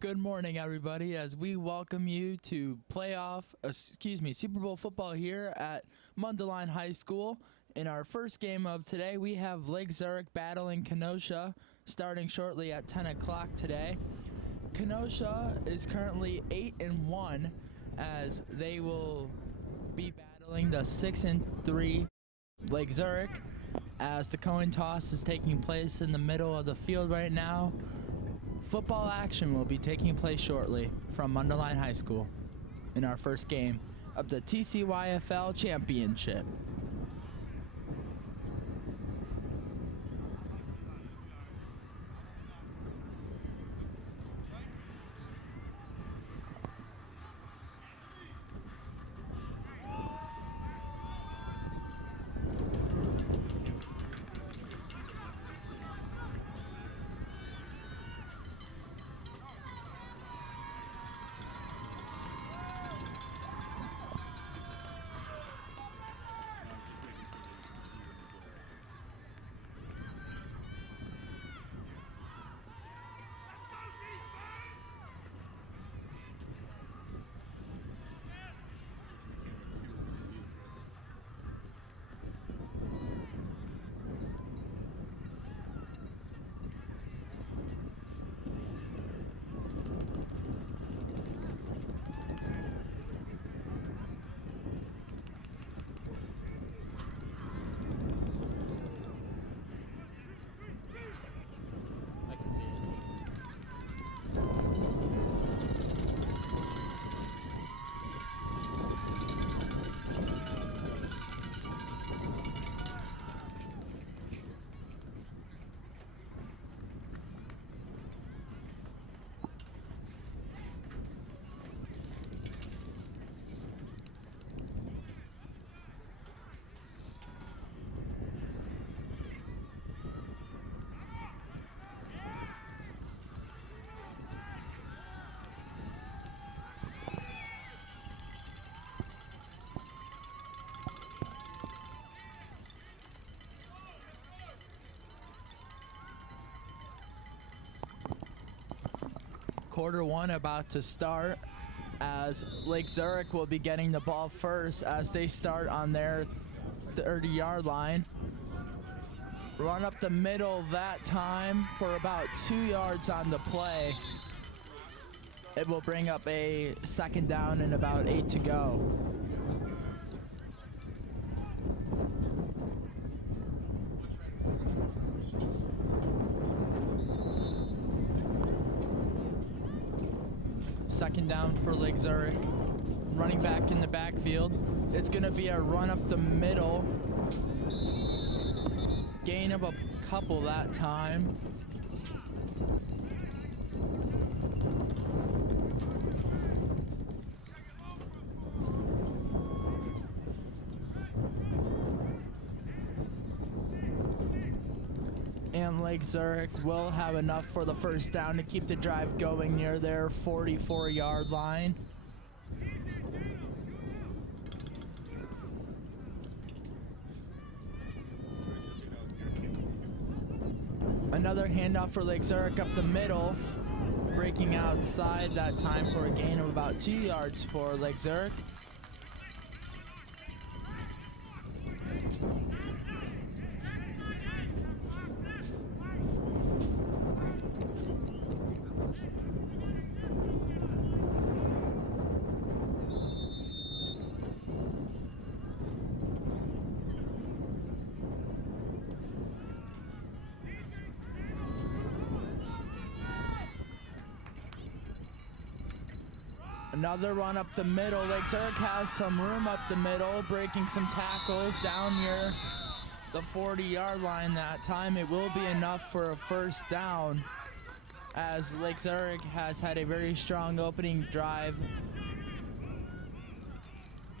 Good morning, everybody, as we welcome you to Super Bowl football here at Mundelein High School. In our first game of today, we have Lake Zurich battling Kenosha, starting shortly at 10 o'clock today. Kenosha is currently 8-1, as they will be battling the 6-3 Lake Zurich, as the coin toss is taking place in the middle of the field right now. Football action will be taking place shortly from Mundelein High School in our first game of the TCYFL Championship. Quarter one about to start, as Lake Zurich will be getting the ball first as they start on their 30-yard line. Run up the middle that time for about 2 yards on the play. It will bring up a second down and about 8 to go. Second down for Lake Zurich. Running back in the backfield. It's going to be a run up the middle. Gain of a couple that time. And Lake Zurich will have enough for the first down to keep the drive going near their 44-yard line. Another handoff for Lake Zurich up the middle, breaking outside that time for a gain of about 2 yards for Lake Zurich. Another run up the middle. Lake Zurich has some room up the middle, breaking some tackles down near the 40-yard line that time. It will be enough for a first down, as Lake Zurich has had a very strong opening drive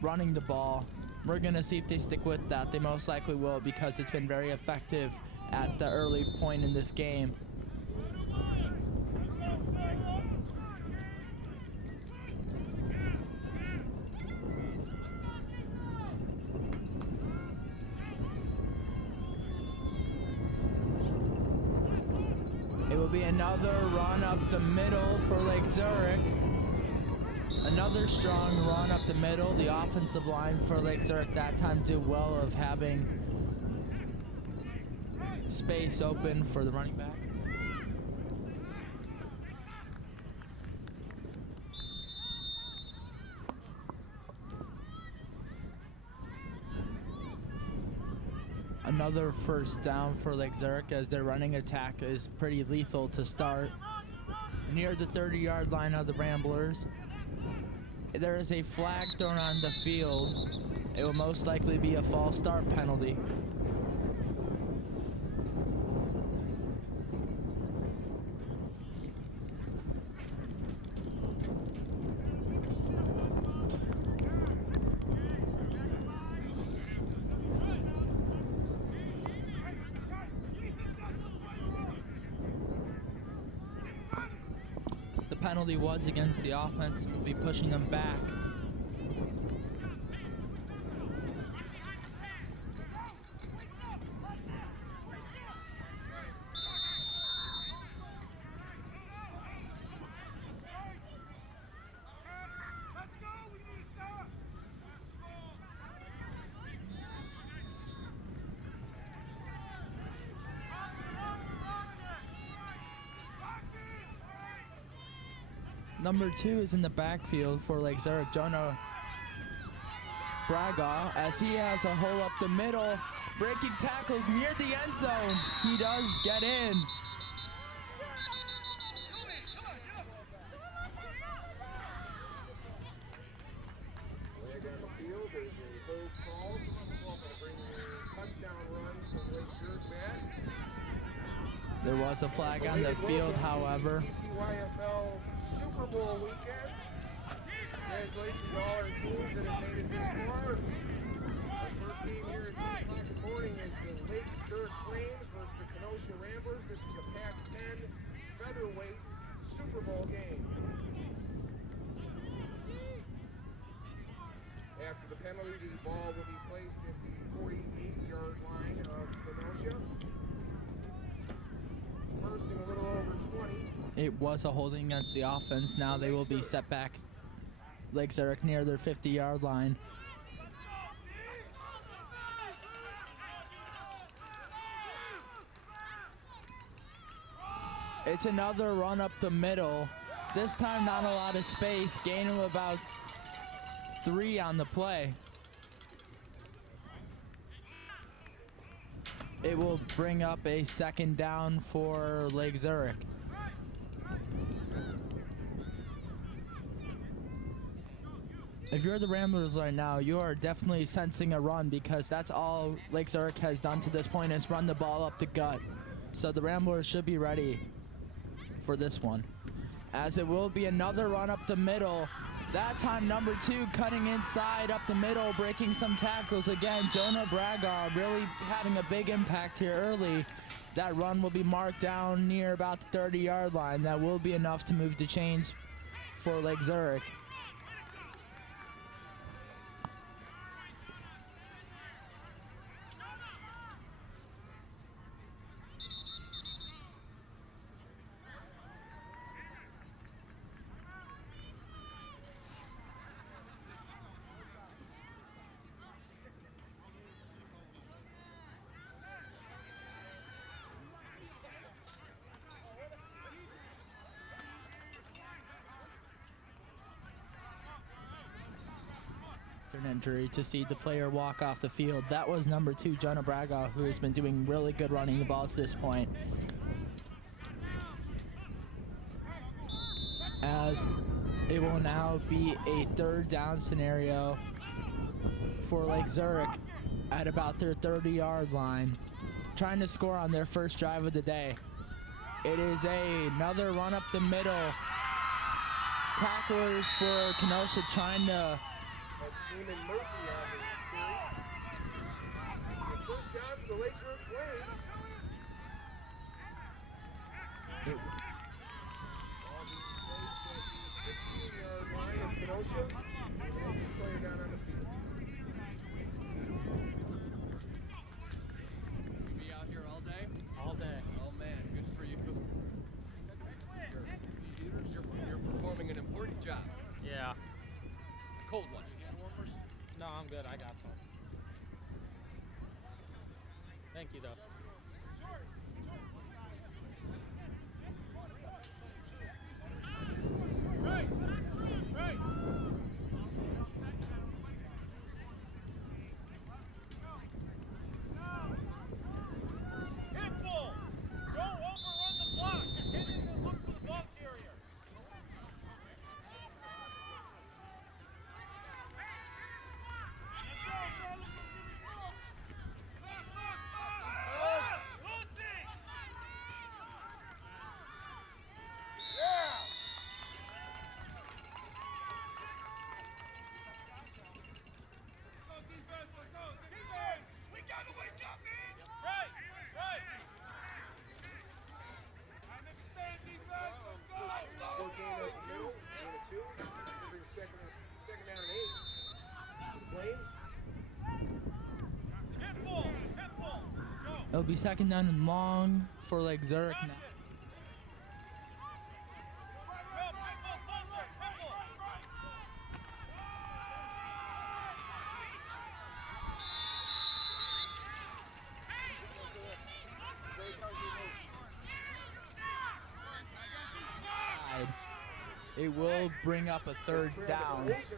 running the ball. We're going to see if they stick with that. They most likely will, because it's been very effective at the early point in this game. will be another run up the middle for Lake Zurich. Another strong run up the middle. The offensive line for Lake Zurich that time did well of having space open for the running back. Another first down for Lake Zurich as their running attack is pretty lethal to start. Near the 30-yard line of the Ramblers. There is a flag thrown on the field. It will most likely be a false start penalty. The penalty was against the offense. We'll be pushing them back. Number 2 is in the backfield for Lake Zurich, Jonah Braga, as he has a hole up the middle, breaking tackles near the end zone. He does get in. Way down the field, there's a hold call. Going to bring a touchdown run from Lake Zurich, Matt. There was a flag on the field, however. TCYFL Super Bowl weekend. Congratulations to all our teams that have made it this far. Our first game here at 10 o'clock in the morning is the Lake Zurich Flames versus the Kenosha Ramblers. This is a Pac10 Featherweight Super Bowl game. After the penalty, the ball will be placed at the 48-yard line of Kenosha. First and a little over 20. It was a holding against the offense. Now they will be set back. Lake Zurich near their 50-yard line. It's another run up the middle. This time not a lot of space. Gain of about 3 on the play. It will bring up a second down for Lake Zurich. If you're the Ramblers right now, you are definitely sensing a run because that's all Lake Zurich has done to this point is run the ball up the gut. So the Ramblers should be ready for this one. As it will be another run up the middle. That time number 2 cutting inside up the middle, breaking some tackles. Again, Jonah Braga really having a big impact here early. That run will be marked down near about the 30-yard line. That will be enough to move the chains for Lake Zurich. An injury to see the player walk off the field. That was number 2, Jonah Braga, who has been doing really good running the ball to this point. As it will now be a 3rd down scenario for Lake Zurich at about their 30-yard line, trying to score on their first drive of the day. It is another run up the middle. Tacklers for Kenosha trying to That's Eamon Murphy on the carry. The first down for the Lake Zurich Flames. Ball being placed at the 16-yard line of Kenosha. Kenosha player down on the field. Be out here all day? All day. Oh man, good for you. job. Yeah. Cold one. No, I'm good. I got some. Thank you, though. It'll be second down and long for Lake Zurich now. It will bring up a third down. Nice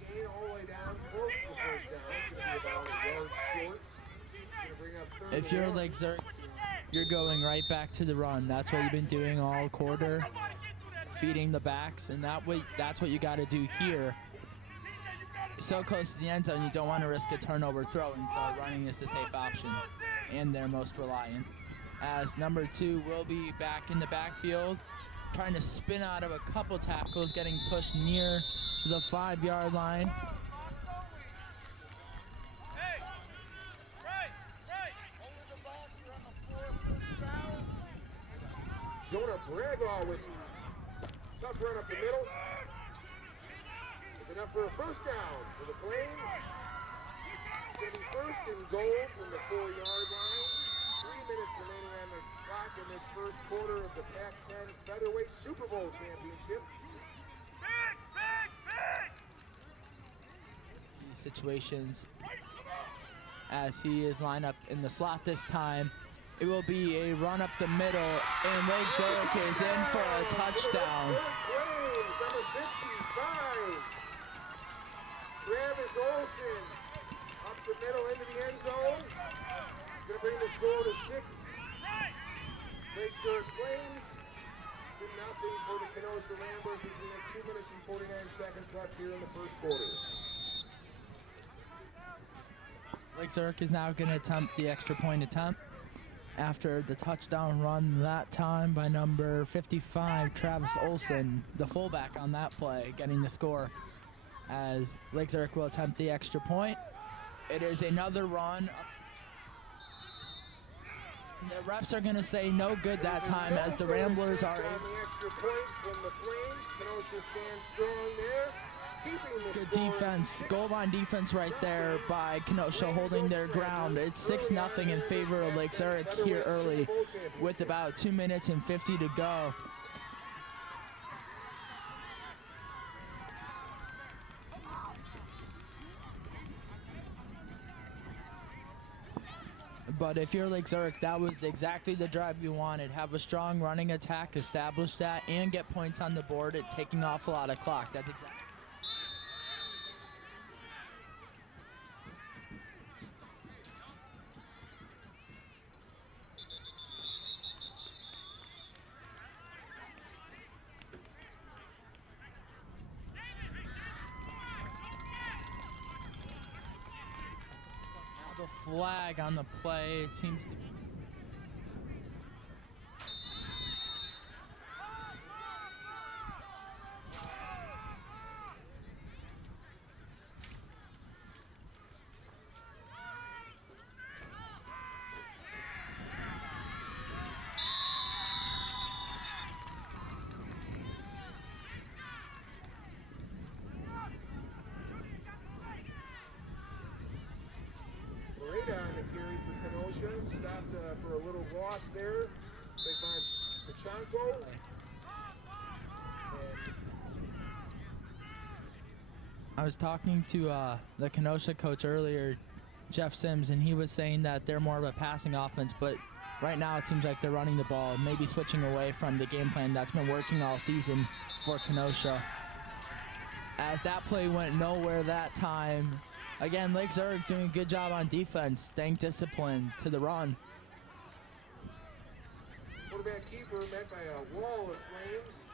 gain all the way down, close to the first down. Could be about a yard short. Gonna bring up third If you're and one. Lake Zurich, you're going right back to the run. That's what you've been doing all quarter, feeding the backs, and that's what you got to do here. So close to the end zone, you don't want to risk a turnover throw, and so running is the safe option and their most reliant. As number 2 will be back in the backfield, trying to spin out of a couple tackles, getting pushed near the 5-yard line. Jonah Braga with tough run up the middle. It's enough for a first down for the Flames. It's going to be first and goal from the 4-yard line. 3 minutes remaining on the clock in this first quarter of the Pac10 Featherweight Super Bowl Championship. These situations, as he is lined up in the slot this time, it will be a run up the middle, and Lake Zurich is in for a touchdown. Number 55, Travis Olson, up the middle into the end zone. Going to bring the score to 6. Lake Zurich Flames, 2-0 for the Kenosha Ramblers as we have 2 minutes and 49 seconds left here in the first quarter. Lake Zurich is now going to attempt the extra point attempt after the touchdown run that time by number 55, Travis Olson, the fullback on that play, getting the score, as Lake Zurich will attempt the extra point. It is another run. The refs are going to say no good that time, as the Ramblers are able. The extra point from the Flames. Kenosha stands strong there. Good defense, goal line defense right there by Kenosha, holding their ground. It's 6-0 in favor of Lake Zurich here early with about 2 minutes and 50 to go. But if you're Lake Zurich, that was exactly the drive you wanted. Have a strong running attack, establish that, and get points on the board at taking off a lot of clock. That's exactly. The flag on the play, it seems to be. On the carry for Kenosha, stopped for a little loss there. They find Pachanko. And I was talking to the Kenosha coach earlier, Jeff Sims, and he was saying that they're more of a passing offense, but right now it seems like they're running the ball, maybe switching away from the game plan that's been working all season for Kenosha. As that play went nowhere that time. Again, Lake Zurich doing a good job on defense, staying disciplined to the run. Quarterback keeper met by a wall of flames.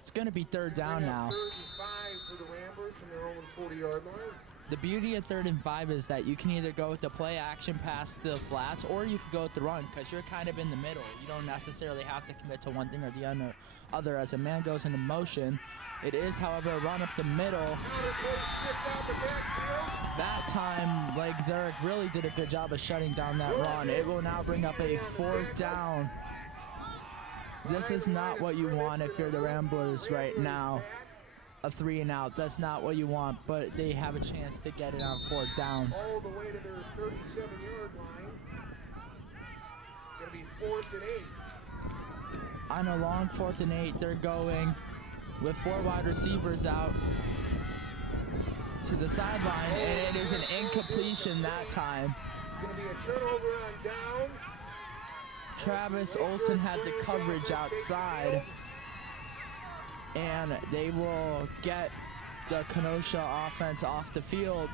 It's going to be third down now. 3rd and 5 for the Ramblers from their own 40-yard line. The beauty of 3rd and 5 is that you can either go with the play action pass to the flats, or you could go with the run, because you're kind of in the middle. You don't necessarily have to commit to one thing or the other. As a man goes into motion, it is, however, a run up the middle. That time, Lake Zurich really did a good job of shutting down that run. It will now bring up a 4th down. This is not what you want if you're the Ramblers right now. A 3 and out. That's not what you want, but they have a chance to get it on 4th down. All the way to their 37-yard line. Going to be 4th and 8. On a long 4th and 8, they're going with 4 wide receivers out to the sideline, and it is an incompletion that time. It's going to be a turnover on downs. Travis Olson had the coverage outside, and they will get the Kenosha offense off the field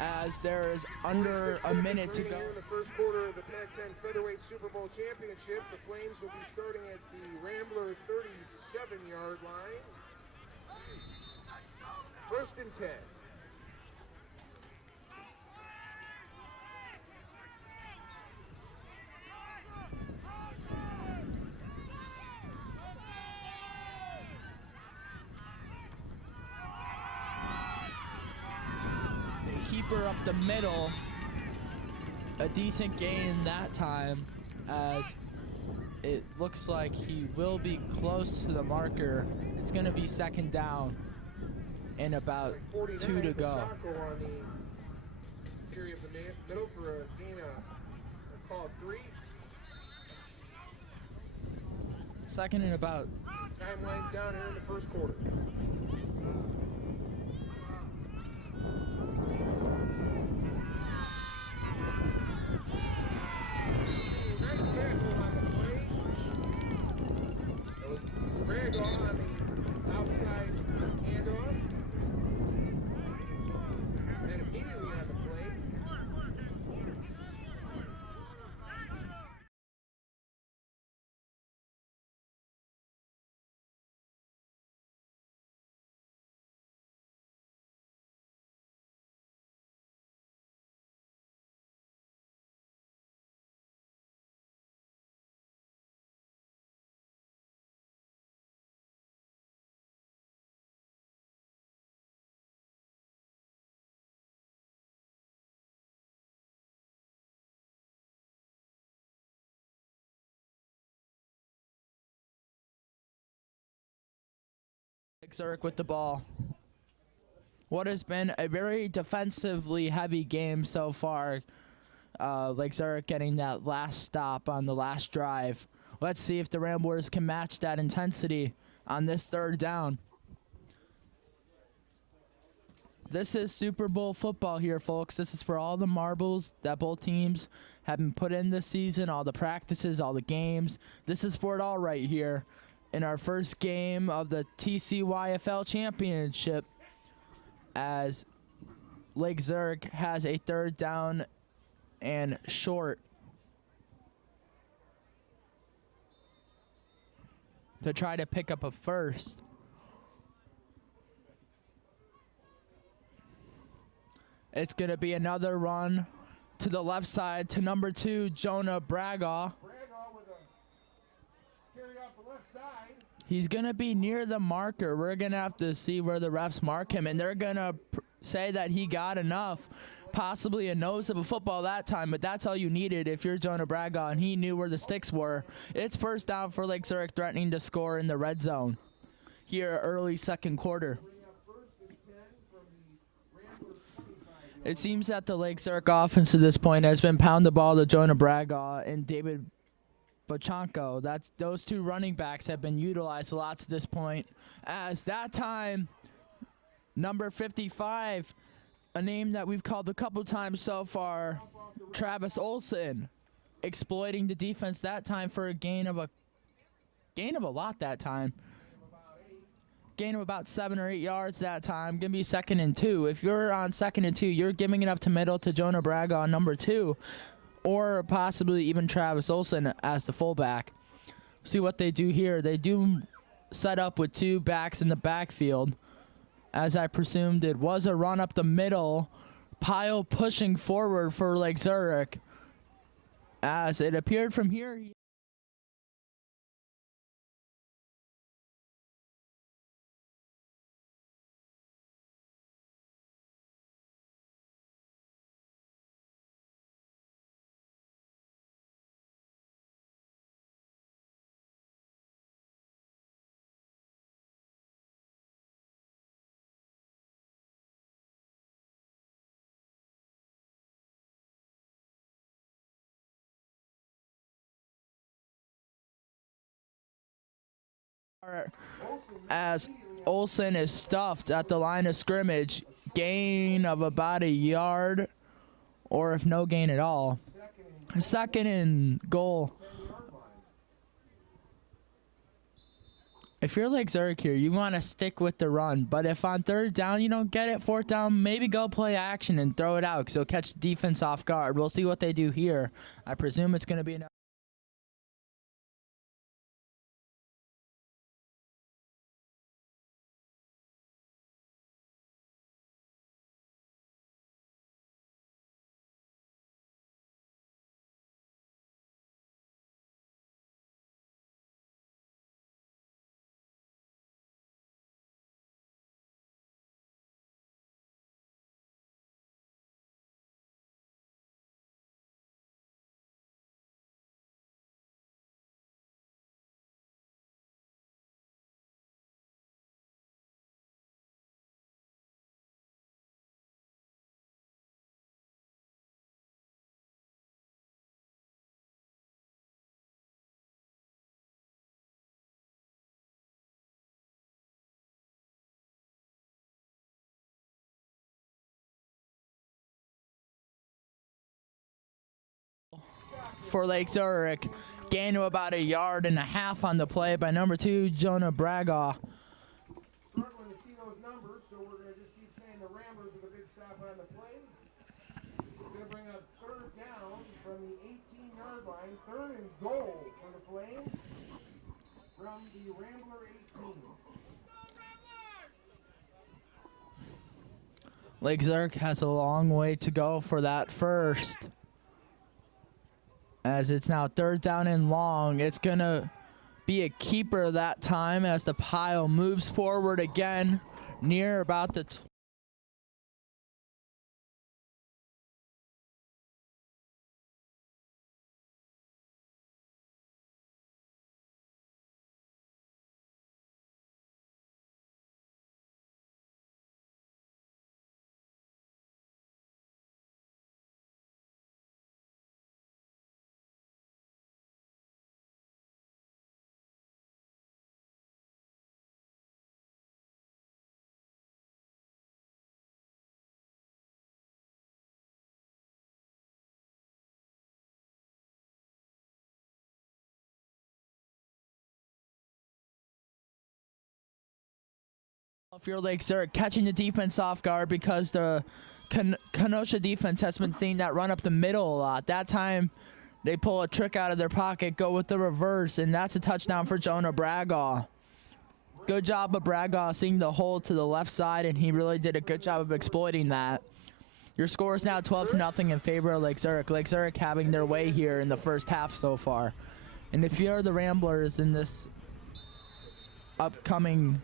as there is under a minute to go. In the first quarter of the Pac10 Featherweight Super Bowl Championship, the Flames will be starting at the Rambler 37-yard line. 1st and 10. Keeper up the middle, a decent gain that time, as it looks like he will be close to the marker. It's going to be 2nd down and about 2 to go. On the area of the middle for a gain of call 3. 2nd and about. Timeline's down here in the first quarter. On the outside handoff, and immediately on the play. Zurich with the ball. What has been a very defensively heavy game so far. Lake Zurich getting that last stop on the last drive. Let's see if the Ramblers can match that intensity on this 3rd down. This is Super Bowl football here, folks. This is for all the marbles that both teams have been put in this season, all the practices, all the games. This is for it all right here in our first game of the TCYFL Championship, as Lake Zurich has a 3rd down and short to try to pick up a 1st. It's going to be another run to the left side to number 2, Jonah Bragaw. He's going to be near the marker. We're going to have to see where the refs mark him, and they're going to say that he got enough, possibly a nose of a football that time, but that's all you needed if you're Jonah Bragaw, and he knew where the sticks were. It's 1st down for Lake Zurich, threatening to score in the red zone here early 2nd quarter. It seems that the Lake Zurich offense at this point has been pound the ball to Jonah Bragaw and David Bochanko. Those 2 running backs have been utilized a lot to this point, as that time Number 55, a name that we've called a couple times so far, Travis Olson, exploiting the defense that time for a gain of a lot that time. Gain of about 7 or 8 yards that time. Gonna be 2nd and 2. If you're on 2nd and 2, you're giving it up to middle to Jonah Braga on number 2, or possibly even Travis Olson as the fullback. See what they do here. They do set up with 2 backs in the backfield. As I presumed, it was a run up the middle. Pyle pushing forward for Lake Zurich. As it appeared from here, as Olson is stuffed at the line of scrimmage. Gain of about a yard, or if no gain at all. 2nd and goal. If you're like Zurich here, you want to stick with the run. But if on 3rd down you don't get it, 4th down, maybe go play action and throw it out because you'll catch the defense off guard. We'll see what they do here. I presume it's going to be enough. For Lake Zurich, gain of about 1.5 yards on the play by number 2, Jonah Braga. Struggling to see those numbers, so we're going to just keep saying the Ramblers with a big stop on the play. We're going to bring up 3rd down from the 18-yard line. 3rd and goal for the Flames from the Rambler 18. Lake Zurich has a long way to go for that first. As it's now 3rd down and long. It's going to be a keeper that time as the pile moves forward again near about the if you're Lake Zurich, catching the defense off guard because the Kenosha defense has been seeing that run up the middle a lot. That time, they pull a trick out of their pocket, go with the reverse, and that's a touchdown for Jonah Braga. Good job of Braga seeing the hole to the left side, and he really did a good job of exploiting that. Your score is now 12-0 in favor of Lake Zurich. Lake Zurich having their way here in the first half so far. And if you're the Ramblers in this upcoming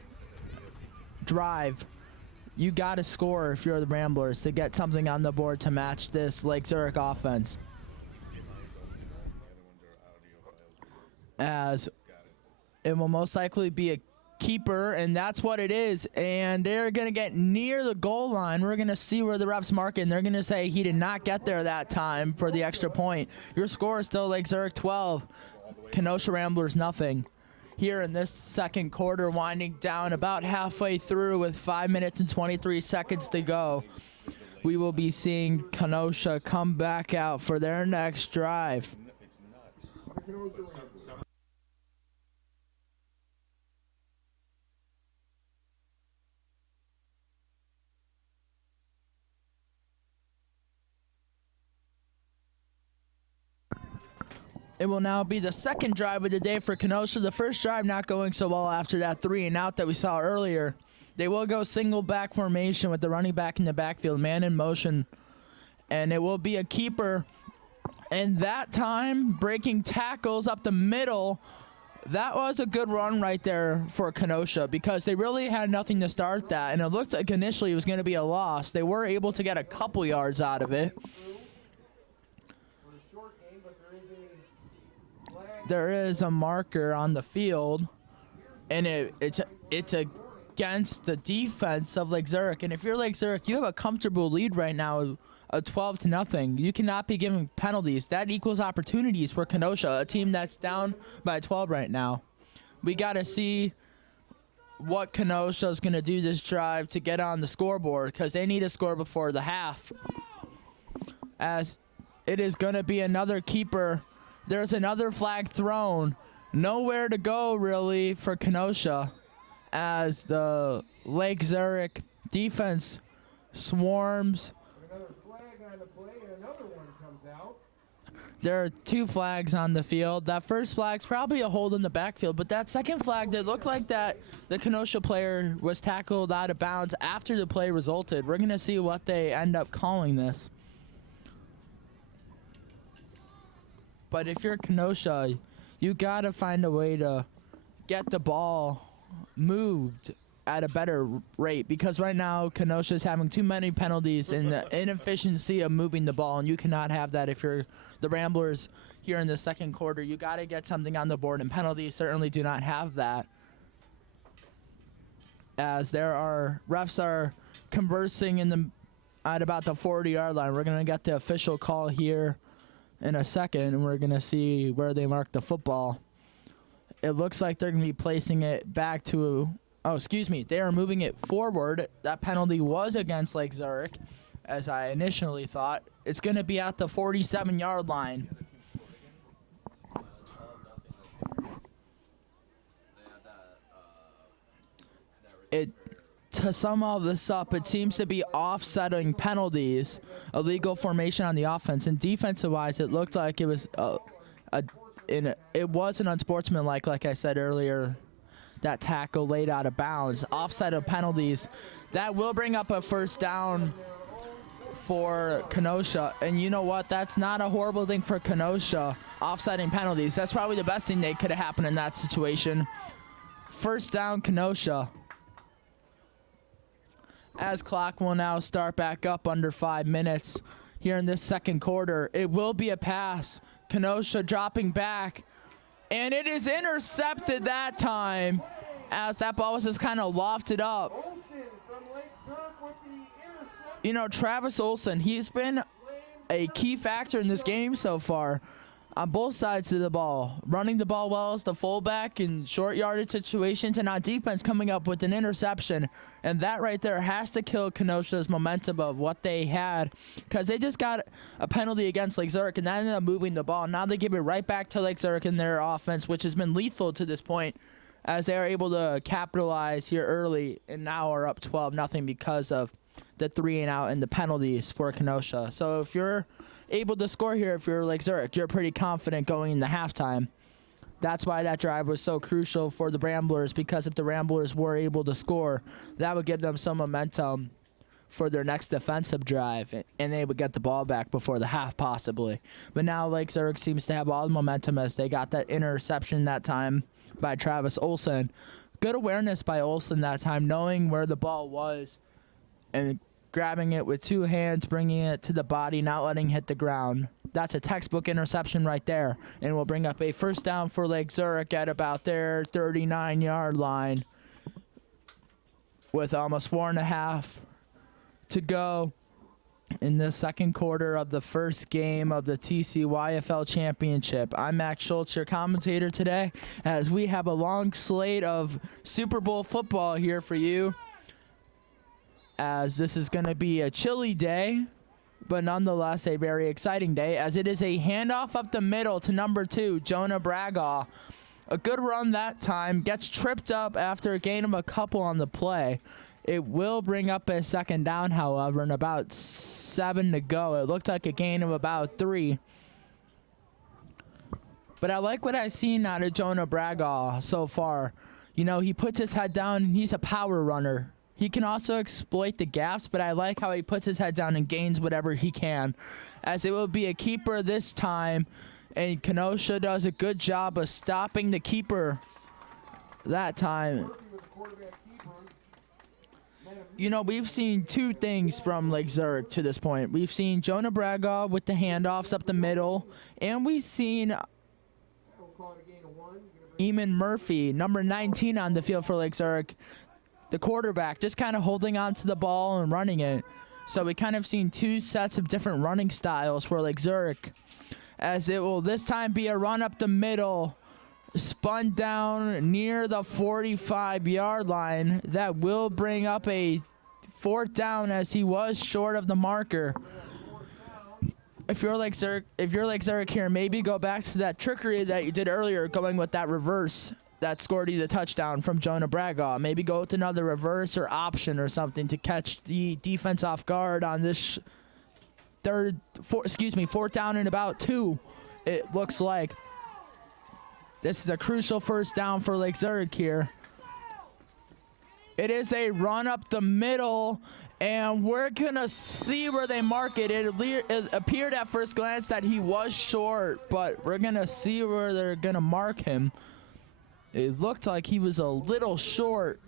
drive, you got to score if you're the Ramblers to get something on the board to match this Lake Zurich offense. As it will most likely be a keeper, and that's what it is. And they're going to get near the goal line. We're going to see where the refs mark it, and they're going to say he did not get there that time for the extra point. Your score is still Lake Zurich 12, Kenosha Ramblers nothing. here in this second quarter, winding down about halfway through with 5 minutes and 23 seconds to go. We will be seeing Kenosha come back out for their next drive. It will now be the second drive of the day for Kenosha. The first drive not going so well after that 3-and-out that we saw earlier. They will go single back formation with the running back in the backfield, man in motion. And it will be a keeper. And that time, breaking tackles up the middle. That was a good run right there for Kenosha because they really had nothing to start that. And it looked like initially it was going to be a loss. They were able to get a couple yards out of it. There is a marker on the field, and it's against the defense of Lake Zurich. And if you're Lake Zurich, you have a comfortable lead right now, a 12-0. You cannot be giving penalties. That equals opportunities for Kenosha, a team that's down by 12 right now. We got to see what Kenosha is going to do this drive to get on the scoreboard because they need to score before the half. As it is going to be another keeper. There's another flag thrown. Nowhere to go, really, for Kenosha as the Lake Zurich defense swarms. Another flag on the play, and another one comes out. There are two flags on the field. That first flag's probably a hold in the backfield, but that second flag, that looked like that the Kenosha player was tackled out of bounds after the play resulted. We're going to see what they end up calling this. But if you're Kenosha, you got to find a way to get the ball moved at a better rate because right now Kenosha is having too many penalties and the inefficiency of moving the ball, and you cannot have that if you're the Ramblers here in the second quarter. You got to get something on the board, and penalties certainly do not have that. As refs are conversing at about the 40-yard line. We're going to get the official call here in a second, and we're going to see where they mark the football. It looks like they're going to be placing it back to, they are moving it forward. That penalty was against Lake Zurich, as I initially thought. It's going to be at the 47-yard line. To sum all this up, it seems to be offsetting penalties, illegal formation on the offense, and defensive-wise, it looked like it was it wasn't unsportsmanlike, like I said earlier. That tackle laid out of bounds, offset of penalties. That will bring up a first down for Kenosha, and you know what? That's not a horrible thing for Kenosha, offsetting penalties. That's probably the best thing that could have happened in that situation. First down, Kenosha. As clock will now start back up under 5 minutes here in this second quarter. It will be a pass. Kenosha dropping back. And it is intercepted that time as that ball was just kind of lofted up. You know, Travis Olson, he's been a key factor in this game so far on both sides of the ball. Running the ball well as the fullback in short yardage situations, and on defense coming up with an interception. And that right there has to kill Kenosha's momentum of what they had, because they just got a penalty against Lake Zurich and that ended up moving the ball. Now they give it right back to Lake Zurich in their offense, which has been lethal to this point, as they are able to capitalize here early and now are up 12-0 because of the 3-and-out and the penalties for Kenosha. So if you're able to score here, if you're Lake Zurich, you're pretty confident going into halftime. That's why that drive was so crucial for the Ramblers, because if the Ramblers were able to score, that would give them some momentum for their next defensive drive, and they would get the ball back before the half possibly. But now Lake Zurich seems to have all the momentum as they got that interception that time by Travis Olson. Good awareness by Olson that time, knowing where the ball was and grabbing it with two hands, bringing it to the body, not letting it hit the ground. That's a textbook interception right there, and will bring up a first down for Lake Zurich at about their 39-yard line with almost 4.5 to go in the second quarter of the first game of the TCYFL Championship. I'm Max Schultz, your commentator today, as we have a long slate of Super Bowl football here for you, as this is going to be a chilly day, but nonetheless a very exciting day, as it is a handoff up the middle to number 2, Jonah Bragaw. A good run that time, gets tripped up after a gain of a couple on the play. It will bring up a second down, however, and about 7 to go. It looked like a gain of about 3. But I like what I've seen out of Jonah Bragaw so far. You know, he puts his head down, and he's a power runner. He can also exploit the gaps, but I like how he puts his head down and gains whatever he can. As it will be a keeper this time, and Kenosha does a good job of stopping the keeper that time. You know, we've seen two things from Lake Zurich to this point. We've seen Jonah Bragaw with the handoffs up the middle, and we've seen Eamon Murphy, number 19 on the field for Lake Zurich, the quarterback, just kind of holding on to the ball and running it. So we kind of seen two sets of different running styles for Lake Zurich, as it will this time be a run up the middle, spun down near the 45-yard line. That will bring up a 4th down, as he was short of the marker. If you're Lake Zurich here, maybe go back to that trickery that you did earlier, going with that reverse that scored you the touchdown from Jonah Bragaw. Maybe go with another reverse or option or something to catch the defense off guard on this 4th down and about 2, it looks like. This is a crucial 1st down for Lake Zurich here. It is a run up the middle, and we're going to see where they mark it. It appeared at first glance that he was short, but we're going to see where they're going to mark him. It looked like he was a little short.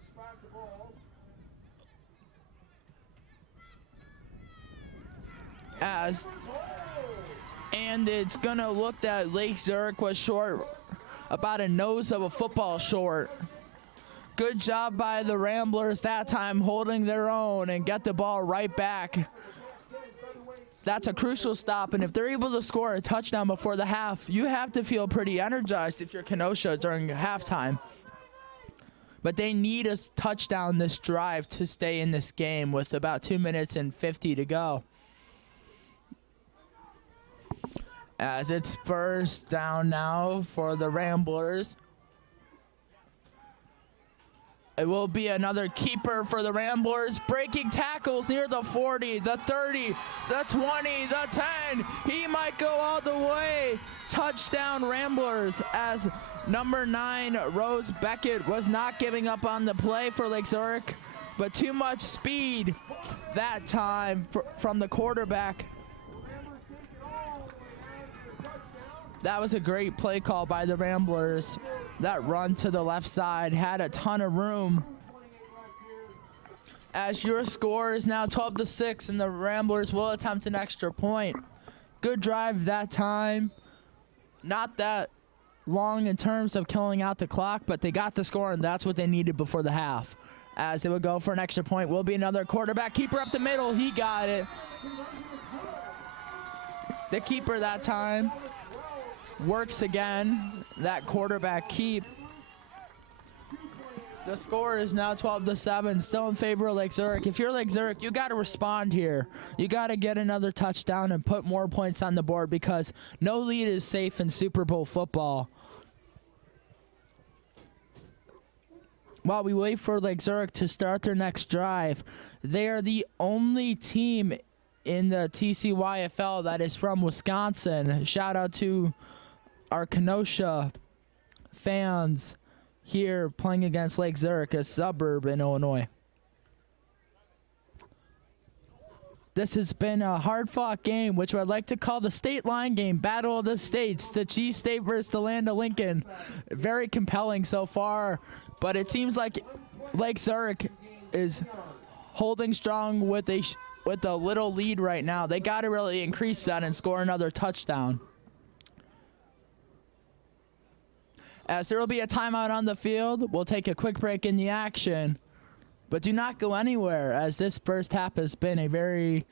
And it's going to look that Lake Zurich was short, about a nose of a football short. Good job by the Ramblers that time, holding their own and get the ball right back. That's a crucial stop, and if they're able to score a touchdown before the half, you have to feel pretty energized if you're Kenosha during halftime. But they need a touchdown this drive to stay in this game with about 2 minutes and 50 to go. As it's 1st down now for the Ramblers. It will be another keeper for the Ramblers, breaking tackles near the 40, the 30, the 20, the 10. He might go all the way. Touchdown Ramblers, as number 9, Rose Beckett, was not giving up on the play for Lake Zurich, but too much speed that time from the quarterback. That was a great play call by the Ramblers. That run to the left side had a ton of room. As your score is now 12-6, and the Ramblers will attempt an extra point. Good drive that time. Not that long in terms of killing out the clock, but they got the score, and that's what they needed before the half. As they would go for an extra point, will be another quarterback keeper up the middle. He got it. The keeper that time works again, that quarterback keep. The score is now 12-7, still in favor of Lake Zurich. If you're Lake Zurich, you got to respond here. You got to get another touchdown and put more points on the board, because no lead is safe in Super Bowl football. While we wait for Lake Zurich to start their next drive, they are the only team in the TCYFL that is from Wisconsin. Shout out to our Kenosha fans here playing against Lake Zurich, a suburb in Illinois. This has been a hard-fought game, which I'd like to call the state line game, Battle of the States, the Cheese State versus the land of Lincoln. Very compelling so far, but it seems like Lake Zurich is holding strong with a little lead right now. They got to really increase that and score another touchdown. As there will be a timeout on the field, we'll take a quick break in the action. But do not go anywhere, as this first half has been a very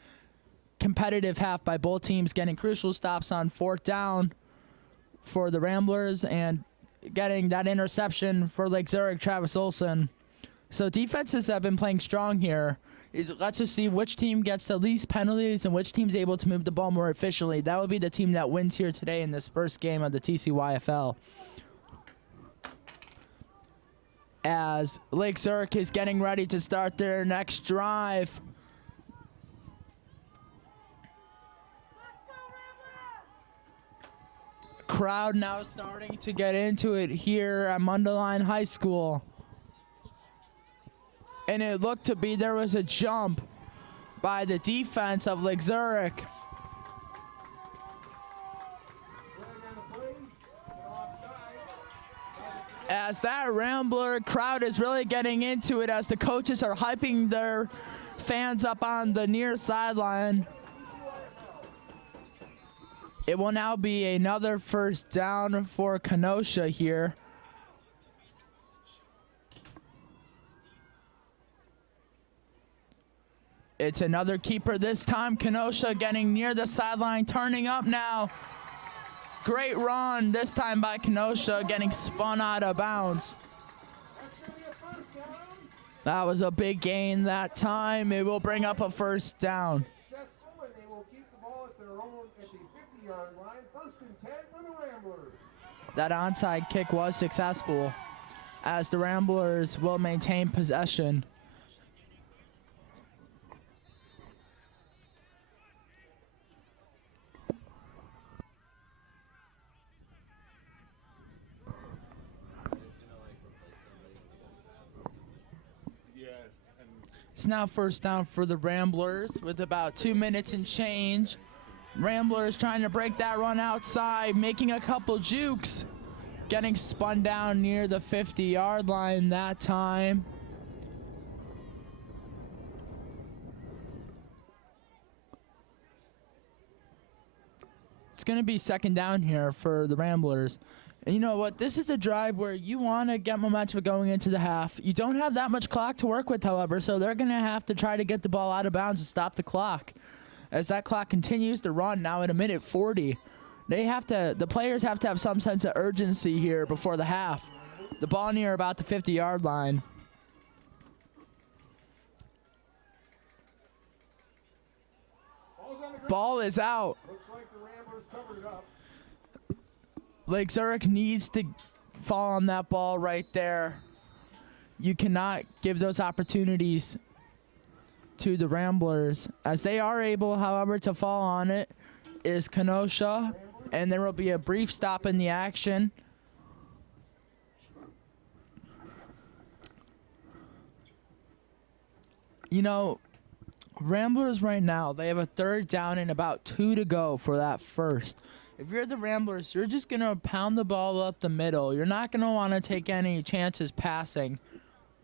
competitive half by both teams, getting crucial stops on 4th down for the Ramblers and getting that interception for Lake Zurich, Travis Olson. So defenses have been playing strong here. Let's just see which team gets the least penalties and which team's able to move the ball more efficiently. That would be the team that wins here today in this first game of the TCYFL. As Lake Zurich is getting ready to start their next drive. Crowd now starting to get into it here at Mundelein High School. And it looked to be there was a jump by the defense of Lake Zurich. As that Rambler crowd is really getting into it as the coaches are hyping their fans up on the near sideline. It will now be another first down for Kenosha here. It's another keeper this time. Kenosha getting near the sideline, turning up now. Great run this time by Kenosha, getting spun out of bounds. That was a big gain that time. It will bring up a first down. That onside kick was successful as the Ramblers will maintain possession. It's now first down for the Ramblers with about 2 minutes and change. Ramblers trying to break that run outside, making a couple jukes, getting spun down near the 50-yard line that time. It's going to be second down here for the Ramblers. And you know what? This is a drive where you want to get momentum going into the half. You don't have that much clock to work with, however, so they're going to have to try to get the ball out of bounds and stop the clock. As that clock continues to run now at 1:40, the players have to have some sense of urgency here before the half. The ball near about the 50-yard line. Ball is out. Lake Zurich needs to fall on that ball right there. You cannot give those opportunities to the Ramblers. As they are able, however, to fall on it is Kenosha, and there will be a brief stop in the action. You know, Ramblers right now, they have a third down and about 2 to go for that first. If you're the Ramblers, you're just going to pound the ball up the middle. You're not going to want to take any chances passing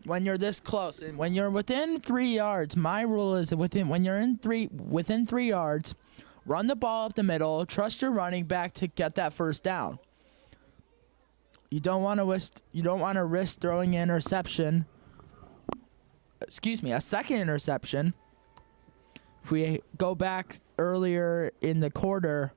when you're this close. And when you're within 3 yards, my rule is when you're within 3 yards, run the ball up the middle, trust your running back to get that first down. You don't want to risk throwing an interception. A second interception. If we go back earlier in the quarter,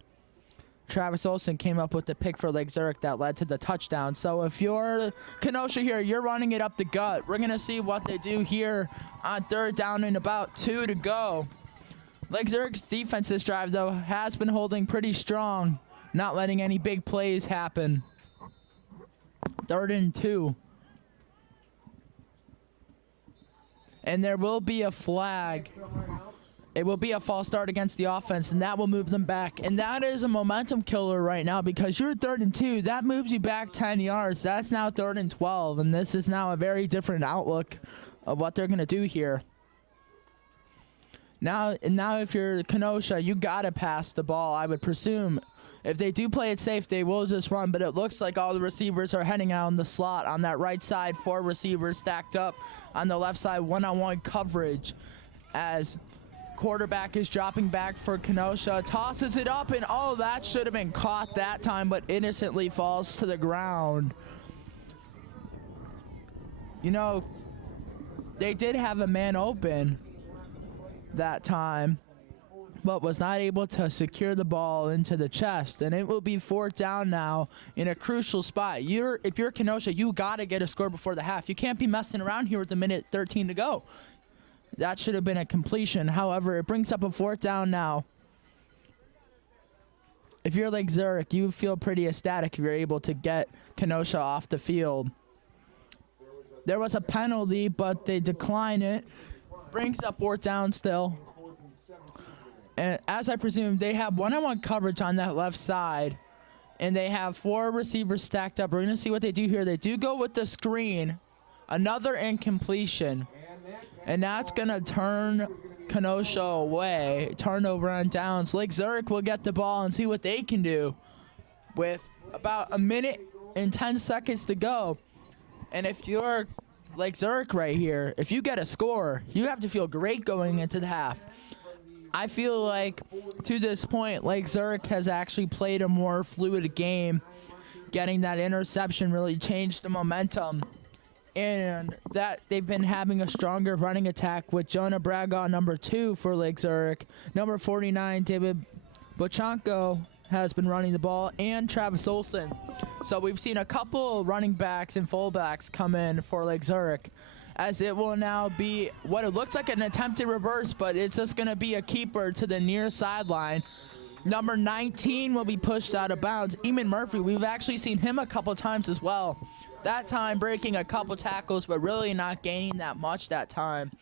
Travis Olson came up with the pick for Lake Zurich that led to the touchdown. So if you're Kenosha here, you're running it up the gut. We're going to see what they do here on third down and about 2 to go. Lake Zurich's defense this drive, though, has been holding pretty strong, not letting any big plays happen. 3rd and 2. And there will be a flag. It will be a false start against the offense, and that will move them back. And that is a momentum killer right now because you're 3rd and 2. That moves you back 10 yards. That's now 3rd and 12, and this is now a very different outlook of what they're going to do here. Now if you're Kenosha, you got to pass the ball, I would presume. If they do play it safe, they will just run, but it looks like all the receivers are heading out in the slot on that right side. 4 receivers stacked up on the left side, one-on-one coverage as quarterback is dropping back for Kenosha, tosses it up, and oh, that should have been caught that time, but innocently falls to the ground. You know, they did have a man open that time, but was not able to secure the ball into the chest. And it will be 4th down now in a crucial spot. If you're Kenosha, you got to get a score before the half. You can't be messing around here with a minute 13 to go. That should have been a completion. However, it brings up a 4th down now. If you're like Zurich, you feel pretty ecstatic if you're able to get Kenosha off the field. There was a penalty, but they decline it. Brings up 4th down still. And as I presume, they have one-on-one coverage on that left side. And they have 4 receivers stacked up. We're going to see what they do here. They do go with the screen. Another incompletion. And that's going to turn Kenosha away. Turnover on downs. Lake Zurich will get the ball and see what they can do with about a minute and 10 seconds to go. And if you're Lake Zurich right here, if you get a score, you have to feel great going into the half. I feel like to this point, Lake Zurich has actually played a more fluid game. Getting that interception really changed the momentum. And that they've been having a stronger running attack with Jonah Braga, number 2 for Lake Zurich. Number 49, David Bochanko, has been running the ball, and Travis Olson. So we've seen a couple running backs and fullbacks come in for Lake Zurich, as it will now be what it looks like an attempted reverse, but it's just going to be a keeper to the near sideline. Number 19 will be pushed out of bounds. Eamon Murphy, we've actually seen him a couple times as well. That time breaking a couple tackles, but really not gaining that much that time.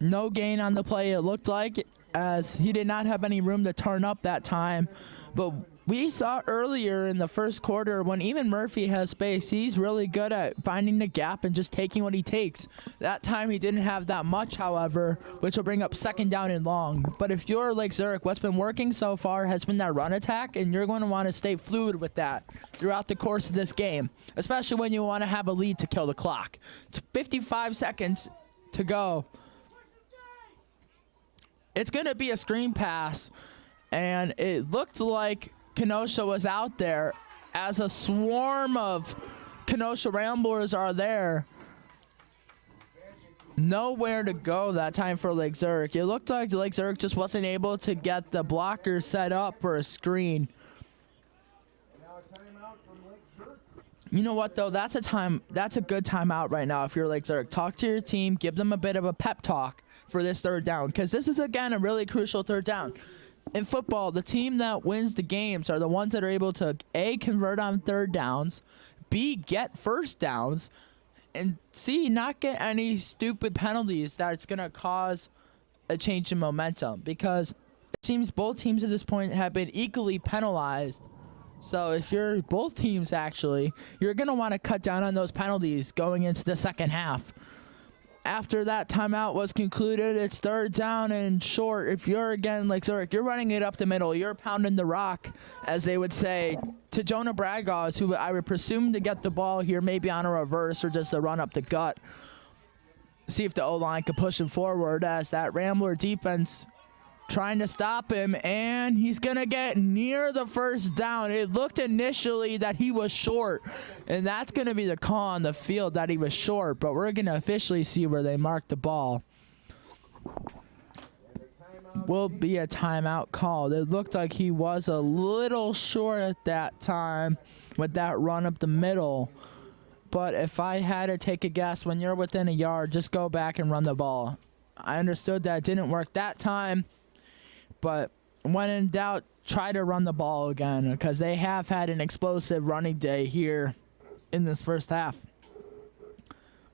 No gain on the play, it looked like, as he did not have any room to turn up that time. But we saw earlier in the first quarter when even Murphy has space, he's really good at finding the gap and just taking what he takes. That time he didn't have that much, however, which will bring up 2nd down and long. But if you're Lake Zurich, what's been working so far has been that run attack, and you're going to want to stay fluid with that throughout the course of this game, especially when you want to have a lead to kill the clock. It's 55 seconds to go. It's going to be a screen pass, and it looked like Kenosha was out there as a swarm of Kenosha Ramblers are there. Nowhere to go that time for Lake Zurich. It looked like Lake Zurich just wasn't able to get the blocker set up for a screen. You know what, though? That's a good timeout right now if you're Lake Zurich. Talk to your team. Give them a bit of a pep talk for this 3rd down, because this is, again, a really crucial 3rd down. In football, the team that wins the games are the ones that are able to, A, convert on 3rd downs, B, get 1st downs, and C, not get any stupid penalties that's going to cause a change in momentum, because it seems both teams at this point have been equally penalized. So if you're both teams, actually, you're going to want to cut down on those penalties going into the second half. After that timeout was concluded, it's 3rd down and short. If you're, again, like Zurich, you're running it up the middle. You're pounding the rock, as they would say, to Jonah Braga, who I would presume to get the ball here, maybe on a reverse or just a run up the gut. See if the O-line could push him forward, as that Rambler defense trying to stop him, and he's going to get near the 1st down. It looked initially that he was short, and that's going to be the call on the field, that he was short, but we're going to officially see where they mark the ball. Will be a timeout called. It looked like he was a little short at that time with that run up the middle, but if I had to take a guess, when you're within a yard, just go back and run the ball. I understood that didn't work that time, but when in doubt, try to run the ball again, because they have had an explosive running day here in this first half.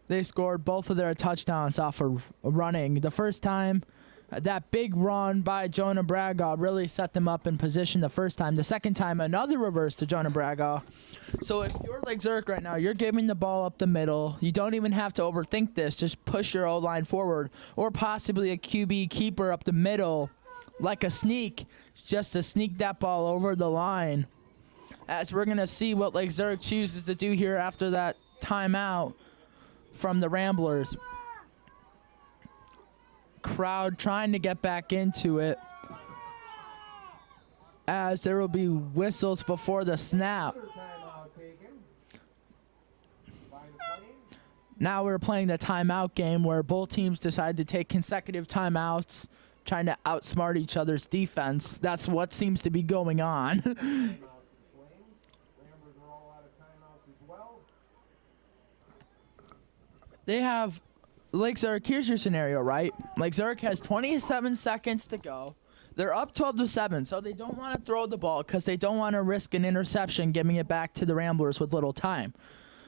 They scored both of their touchdowns off of running. The first time, that big run by Jonah Braga really set them up in position the first time. The second time, another reverse to Jonah Braga. So if you're like Zurich right now, you're giving the ball up the middle. You don't even have to overthink this. Just push your O-line forward, or possibly a QB keeper up the middle, like a sneak, just to sneak that ball over the line. As we're going to see what Lake Zurich chooses to do here after that timeout from the Ramblers. Crowd trying to get back into it, as there will be whistles before the snap. Now we're playing the timeout game where both teams decide to take consecutive timeouts, trying to outsmart each other's defense. That's what seems to be going on. They have Lake Zurich. Here's your scenario, right? Lake Zurich has 27 seconds to go. They're up 12-7, so they don't want to throw the ball because they don't want to risk an interception giving it back to the Ramblers with little time.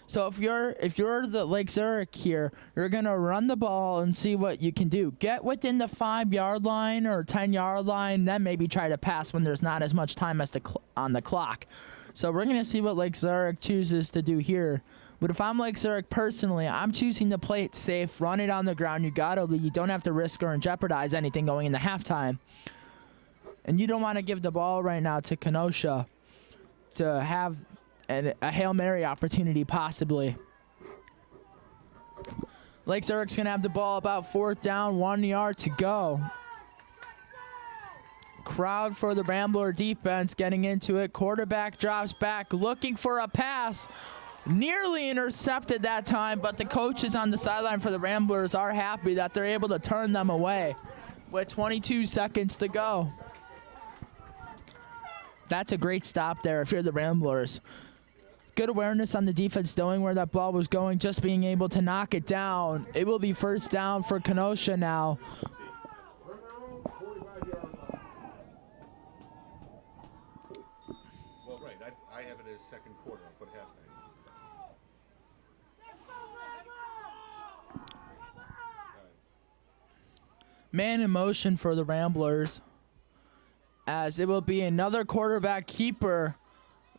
So if you're the Lake Zurich here, you're going to run the ball and see what you can do. Get within the 5-yard line or 10-yard line, then maybe try to pass when there's not as much time as on the clock. So we're going to see what Lake Zurich chooses to do here. But if I'm Lake Zurich personally, I'm choosing to play it safe, run it on the ground. You got to lead. You don't have to risk or jeopardize anything going into halftime. And you don't want to give the ball right now to Kenosha to have a Hail Mary opportunity possibly. Lake Zurich's going to have the ball about 4th down, 1 yard to go. Crowd for the Rambler defense getting into it. Quarterback drops back, looking for a pass. Nearly intercepted that time, but the coaches on the sideline for the Ramblers are happy that they're able to turn them away with 22 seconds to go. That's a great stop there if you're the Ramblers. Good awareness on the defense, knowing where that ball was going, just being able to knock it down. It will be 1st down for Kenosha now. Well, right. I have it as second quarter. I'll put halftime. Man in motion for the Ramblers, as it will be another quarterback keeper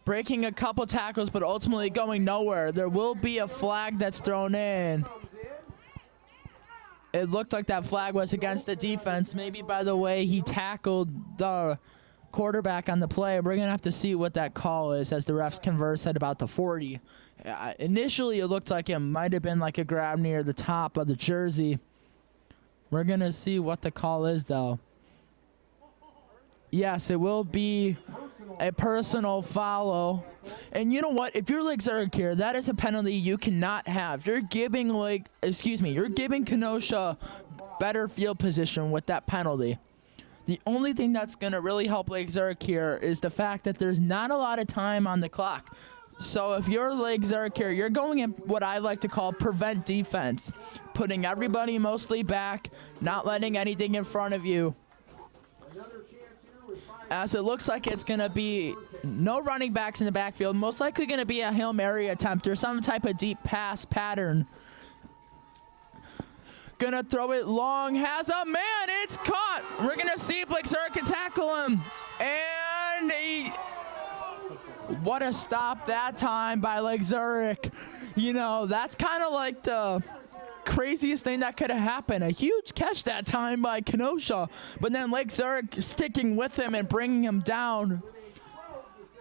breaking a couple tackles but ultimately going nowhere. There will be a flag that's thrown in. It looked like that flag was against the defense, maybe by the way he tackled the quarterback on the play. We're going to have to see what that call is as the refs converse at about the 40. Initially, it looked like it might have been like a grab near the top of the jersey. We're going to see what the call is, though. Yes, it will be a personal foul. And you know what? If you're Lake Zurich here, that is a penalty you cannot have. You're giving you're giving Kenosha better field position with that penalty. The only thing that's going to really help Lake Zurich here is the fact that there's not a lot of time on the clock. So if you're Lake Zurich here, you're going in what I like to call prevent defense, putting everybody mostly back, not letting anything in front of you. As it looks like it's going to be no running backs in the backfield, most likely going to be a Hail Mary attempt or some type of deep pass pattern. Going to throw it long, has a man, it's caught. We're going to see if Lake Zurich can tackle him. And what a stop that time by Lake Zurich. You know, that's kind of like the craziest thing that could have happened. A huge catch that time by Kenosha, but then Lake Zurich sticking with him and bringing him down.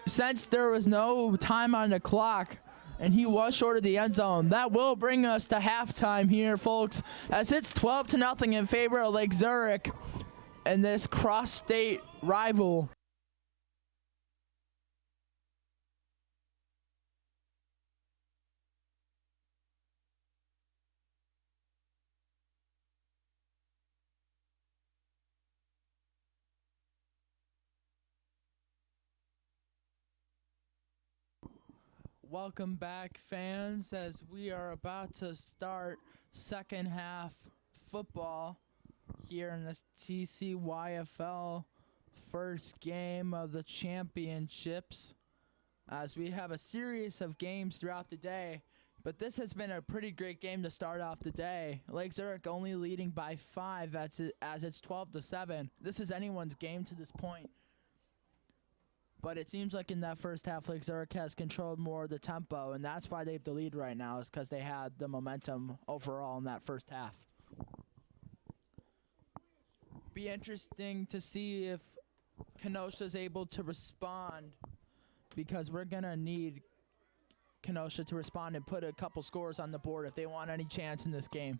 Since there was no time on the clock and he was short of the end zone, that will bring us to halftime here, folks, as it's 12-0 in favor of Lake Zurich and this cross-state rival. Welcome back, fans, as we are about to start second half football here in the TCYFL first game of the championships, as we have a series of games throughout the day. But this has been a pretty great game to start off the day. Lake Zurich only leading by 5 as it's 12-7. This is anyone's game to this point. But it seems like in that first half, Lake Zurich has controlled more of the tempo, and that's why they have the lead right now, is because they had the momentum overall in that first half. Be interesting to see if Kenosha's able to respond, because we're going to need Kenosha to respond and put a couple scores on the board if they want any chance in this game.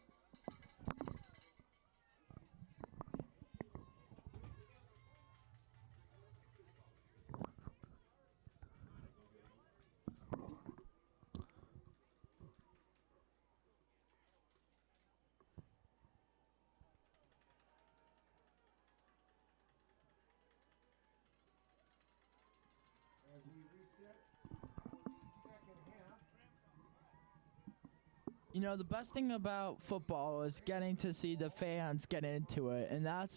You know, the best thing about football is getting to see the fans get into it, and that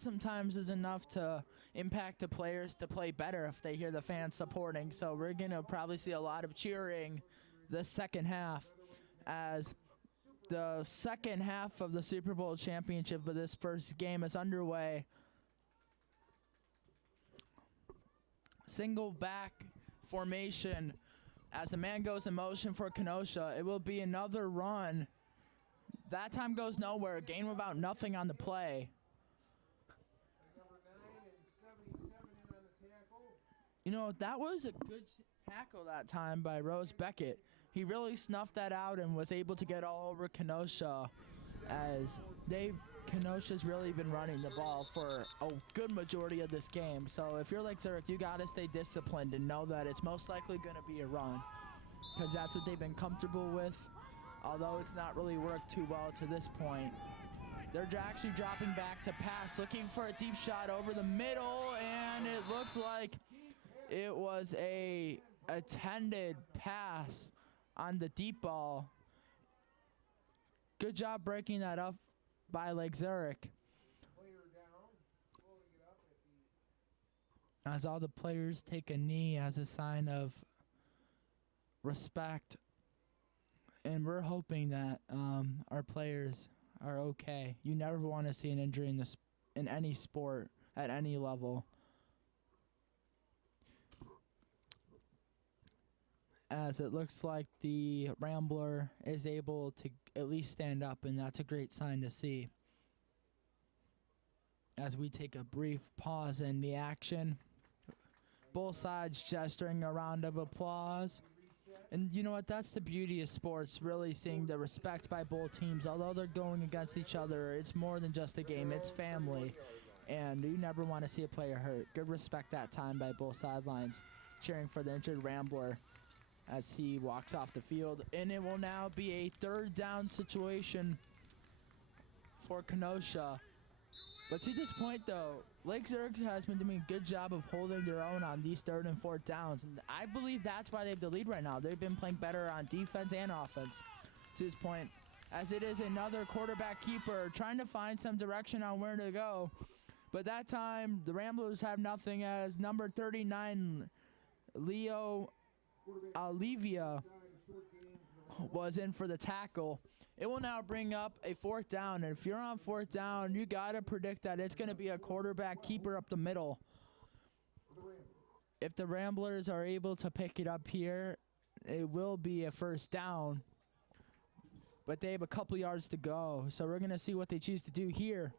sometimes is enough to impact the players to play better if they hear the fans supporting. So we're going to probably see a lot of cheering the second half as the second half of the Super Bowl championship of this first game is underway. Single back formation as a man goes in motion for Kenosha. It will be another run. That time goes nowhere. Gain of about nothing on the play. Number 9 and 77 in on the tackle. You know, that was a good tackle that time by Rose Beckett. He really snuffed that out and was able to get all over Kenosha as Kenosha's really been running the ball for a good majority of this game. So if you're like Zurich, you got to stay disciplined and know that it's most likely going to be a run because that's what they've been comfortable with, although it's not really worked too well to this point. They're actually dropping back to pass, looking for a deep shot over the middle, and it looks like it was a attended pass on the deep ball. Good job breaking that up by Lake Zurich. Player down. Loading it up at the As all the players take a knee as a sign of respect. And we're hoping that our players are okay. You never want to see an injury in any sport at any level. As it looks like the Rambler is able to at least stand up, and that's a great sign to see. As we take a brief pause in the action, both sides gesturing a round of applause. And you know what? That's the beauty of sports, really seeing the respect by both teams. Although they're going against each other, it's more than just a game. It's family. And you never want to see a player hurt. Good respect that time by both sidelines, cheering for the injured Rambler as he walks off the field. And it will now be a third down situation for Kenosha. But to this point, though, Lake Zurich has been doing a good job of holding their own on these third and fourth downs. And I believe that's why they have the lead right now. They've been playing better on defense and offense to this point. As it is another quarterback keeper trying to find some direction on where to go. But that time, the Ramblers have nothing as number 39, Leo Olivia, was in for the tackle. It will now bring up a fourth down, and if you're on fourth down, you got to predict that it's going to be a quarterback keeper up the middle. If the Ramblers are able to pick it up here, it will be a first down, but they have a couple yards to go, so we're going to see what they choose to do here.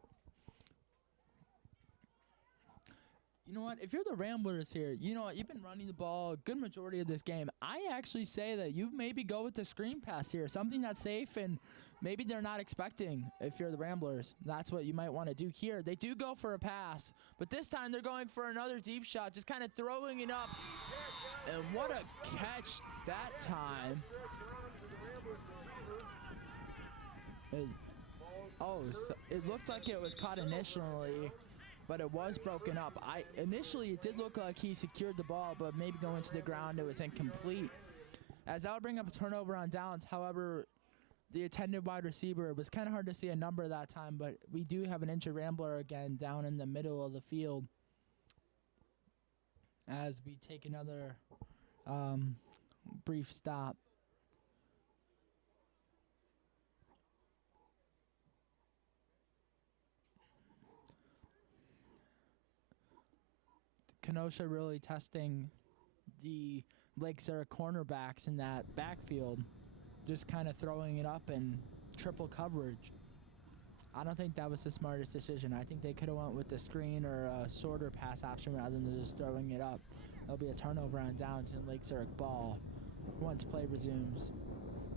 You know what? If you're the Ramblers here, you know what? You've been running the ball a good majority of this game. I actually say that you maybe go with the screen pass here, something that's safe and maybe they're not expecting if you're the Ramblers. That's what you might want to do here. They do go for a pass, but this time they're going for another deep shot, just kind of throwing it up. And what a catch that time. It looked like it was caught initially, but it was broken up. Initially, it did look like he secured the ball, but maybe going to the ground, it was incomplete. As that would bring up a turnover on downs. However, the attended wide receiver, it was kind of hard to see a number that time, but we do have an injured Rambler again down in the middle of the field. As we take another brief stop. Kenosha really testing the Lake Zurich cornerbacks in that backfield, just kind of throwing it up in triple coverage. I don't think that was the smartest decision. I think they could have went with the screen or a shorter pass option rather than just throwing it up. There'll be a turnover on downs in Lake Zurich ball once play resumes.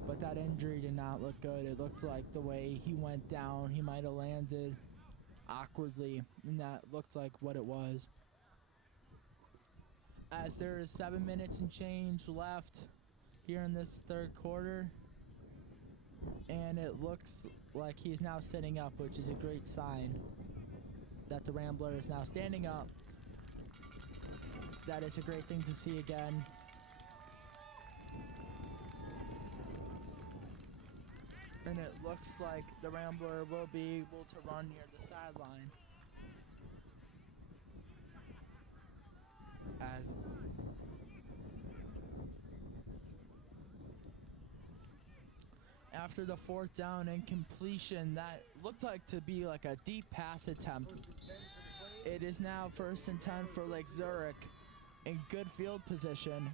But that injury did not look good. It looked like the way he went down, he might have landed awkwardly, and that looked like what it was. As there is 7 minutes and change left here in this third quarter. And it looks like he's now sitting up, which is a great sign that the Rambler is now standing up. That is a great thing to see again. And it looks like the Rambler will be able to run near the sideline. As after the 4th down and completion, that looked like to be like a deep pass attempt. It is now 1st and 10 for Lake Zurich in good field position.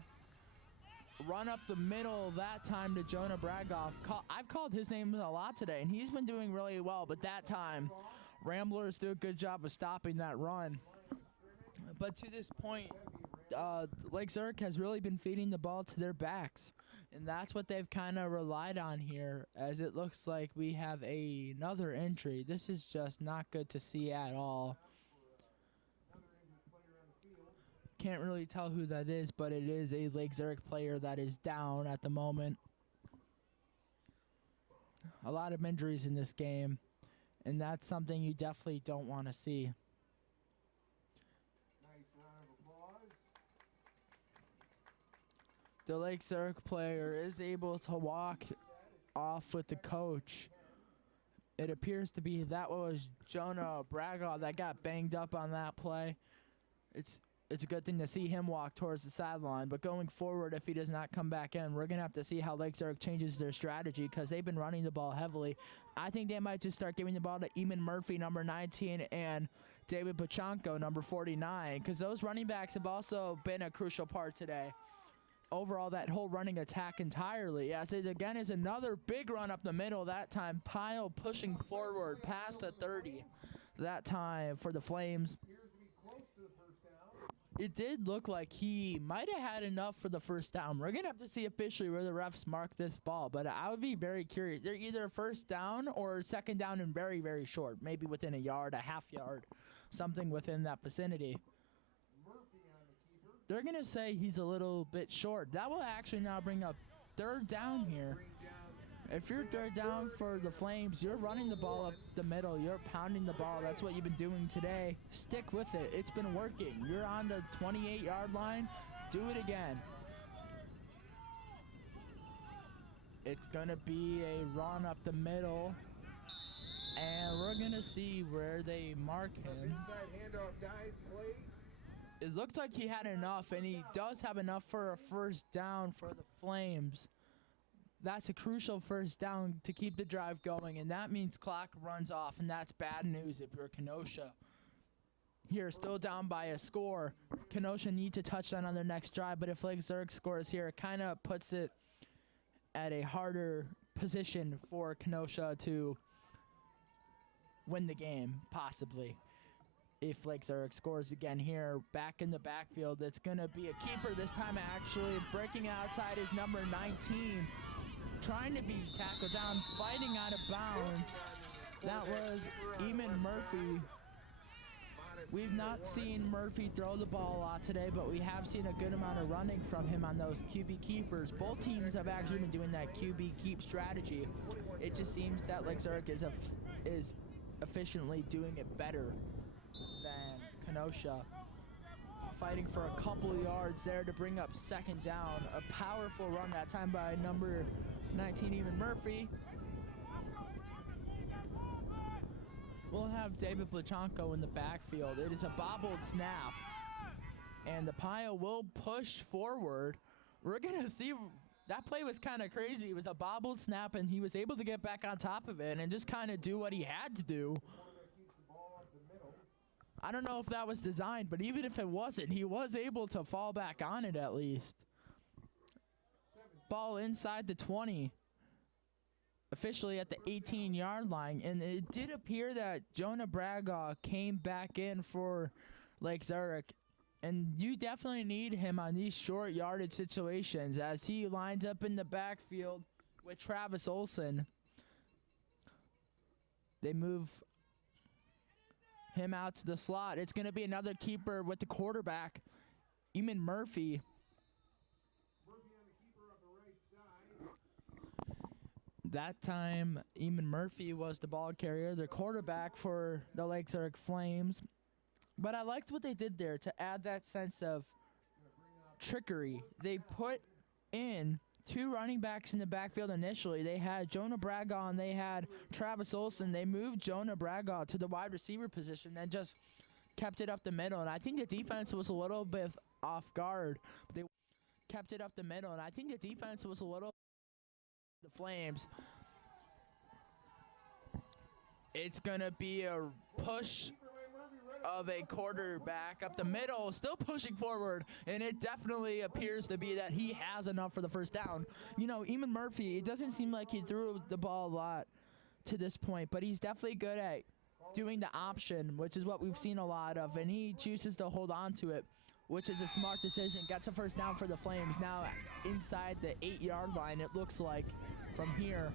Run up the middle that time to Jonah Bragoff. I've called his name a lot today, and he's been doing really well, but that time, Ramblers do a good job of stopping that run. But to this point, Lake Zurich has really been feeding the ball to their backs, and that's what they've kind of relied on here, as it looks like we have another injury. This is just not good to see at all. Can't really tell who that is, but it is a Lake Zurich player that is down at the moment. A lot of injuries in this game, and that's something you definitely don't want to see. The Lake Zurich player is able to walk off with the coach. It appears to be that was Jonah Bragoff that got banged up on that play. It's a good thing to see him walk towards the sideline, but going forward, if he does not come back in, we're going to have to see how Lake Zurich changes their strategy, because they've been running the ball heavily. I think they might just start giving the ball to Eamon Murphy, number 19, and David Pachanko, number 49, because those running backs have also been a crucial part today. Overall, that whole running attack entirely. Yes, it again is another big run up the middle, that time Pyle pushing forward past the 30 that time for the Flames. It did look like he might have had enough for the 1st down. We're going to have to see officially where the refs mark this ball, but I would be very curious. They're either 1st down or 2nd down and very, very short, maybe within a yard, a half yard, something within that vicinity. They're going to say he's a little bit short. That will actually now bring up 3rd down here. If you're 3rd down for the Flames, you're running the ball up the middle. You're pounding the ball. That's what you've been doing today. Stick with it. It's been working. You're on the 28-yard line. Do it again. It's going to be a run up the middle. And we're going to see where they mark him. It looked like he had enough, and he does have enough for a 1st down for the Flames. That's a crucial 1st down to keep the drive going, and that means clock runs off, and that's bad news if you're Kenosha. Here, still down by a score. Kenosha needs a touchdown on their next drive, but if Lake Zurich scores here, it kind of puts it at a harder position for Kenosha to win the game, possibly. If Lake Zurich scores again here, back in the backfield, it's going to be a keeper this time, actually. Breaking outside is number 19. Trying to be tackled down, fighting out of bounds. That was Eamon Murphy. We've not seen Murphy throw the ball a lot today, but we have seen a good amount of running from him on those QB keepers. Both teams have actually been doing that QB keep strategy. It just seems that Lake Zurich is efficiently doing it better than Kenosha. Fighting for a couple yards there to bring up 2nd down. A powerful run that time by number 19, Eamon Murphy. We'll have David Plachanko in the backfield. It is a bobbled snap, and the Pile will push forward. We're going to see. That play was kind of crazy. It was a bobbled snap, and he was able to get back on top of it and just kind of do what he had to do. I don't know if that was designed, but even if it wasn't, he was able to fall back on it at least. Ball inside the 20. Officially at the 18-yard line. And it did appear that Jonah Braga came back in for Lake Zurich. And you definitely need him on these short yardage situations as he lines up in the backfield with Travis Olson. They move him out to the slot. It's going to be another keeper with the quarterback, Eamon Murphy. That time, Eamon Murphy was the ball carrier, the quarterback for the Lake Zurich Flames. But I liked what they did there to add that sense of trickery. They put in two running backs in the backfield initially. They had Jonah Braga and they had Travis Olson. They moved Jonah Braga to the wide receiver position and just kept it up the middle. And I think the defense was a little bit off guard. They kept it up the middle, and I think the defense was a little the Flames. It's going to be a push of a quarterback up the middle, still pushing forward, and it definitely appears to be that he has enough for the first down. You know, Eamon Murphy, it doesn't seem like he threw the ball a lot to this point, but he's definitely good at doing the option, which is what we've seen a lot of, and he chooses to hold on to it, which is a smart decision. Gets a first down for the Flames. Now inside the 8-yard line, it looks like, from here.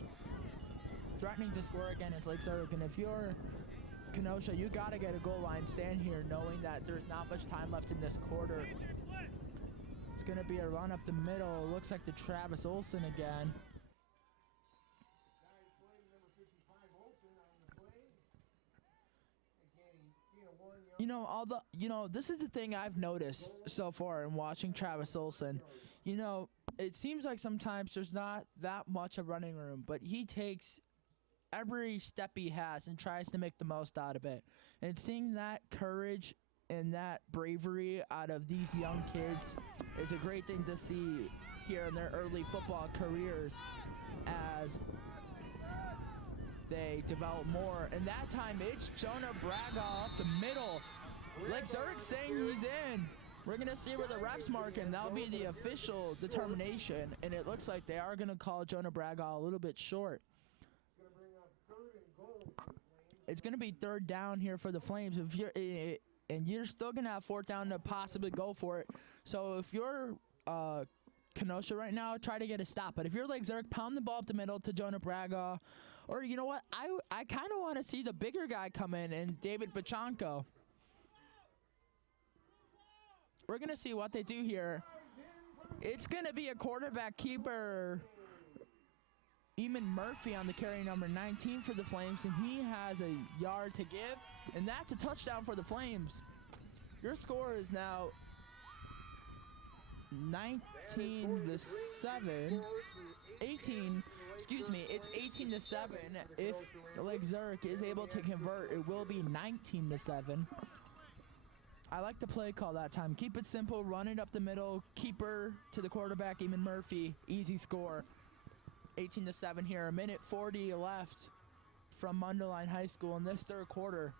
Threatening to score again is Lake Zurich, and if you're Kenosha, you got to get a goal line stand here knowing that there's not much time left in this quarter. It's going to be a run up the middle. Looks like the Travis Olson again. This is the thing I've noticed so far in watching Travis Olson. You know, it seems like sometimes there's not that much of running room, but he takes every step he has and tries to make the most out of it. And seeing that courage and that bravery out of these young kids is a great thing to see here in their early football careers as they develop more. And that time it's Jonah Braga up the middle. Lake Zurich saying he's in. We're going to see where the refs mark him. That'll be the official determination. And it looks like they are going to call Jonah Braga a little bit short. It's going to be third down here for the Flames. If you're and you're still going to have fourth down to possibly go for it. So if you're Kenosha right now, try to get a stop. But if you're Lake Zurich, pound the ball up the middle to Jonah Braga. Or you know what? I kind of want to see the bigger guy come in and David Bachanko. We're going to see what they do here. It's going to be a quarterback keeper, Eamon Murphy, on the carry number 19 for the Flames, and he has a yard to give, and that's a touchdown for the Flames. Your score is now 19-7. 18. Excuse me. It's 18-7. If Lake Zurich is able to convert, it will be 19-7. I like the play call that time. Keep it simple. Run it up the middle. Keeper to the quarterback, Eamon Murphy. Easy score. 18-7 here. A minute 40 left from Mundelein High School in this third quarter.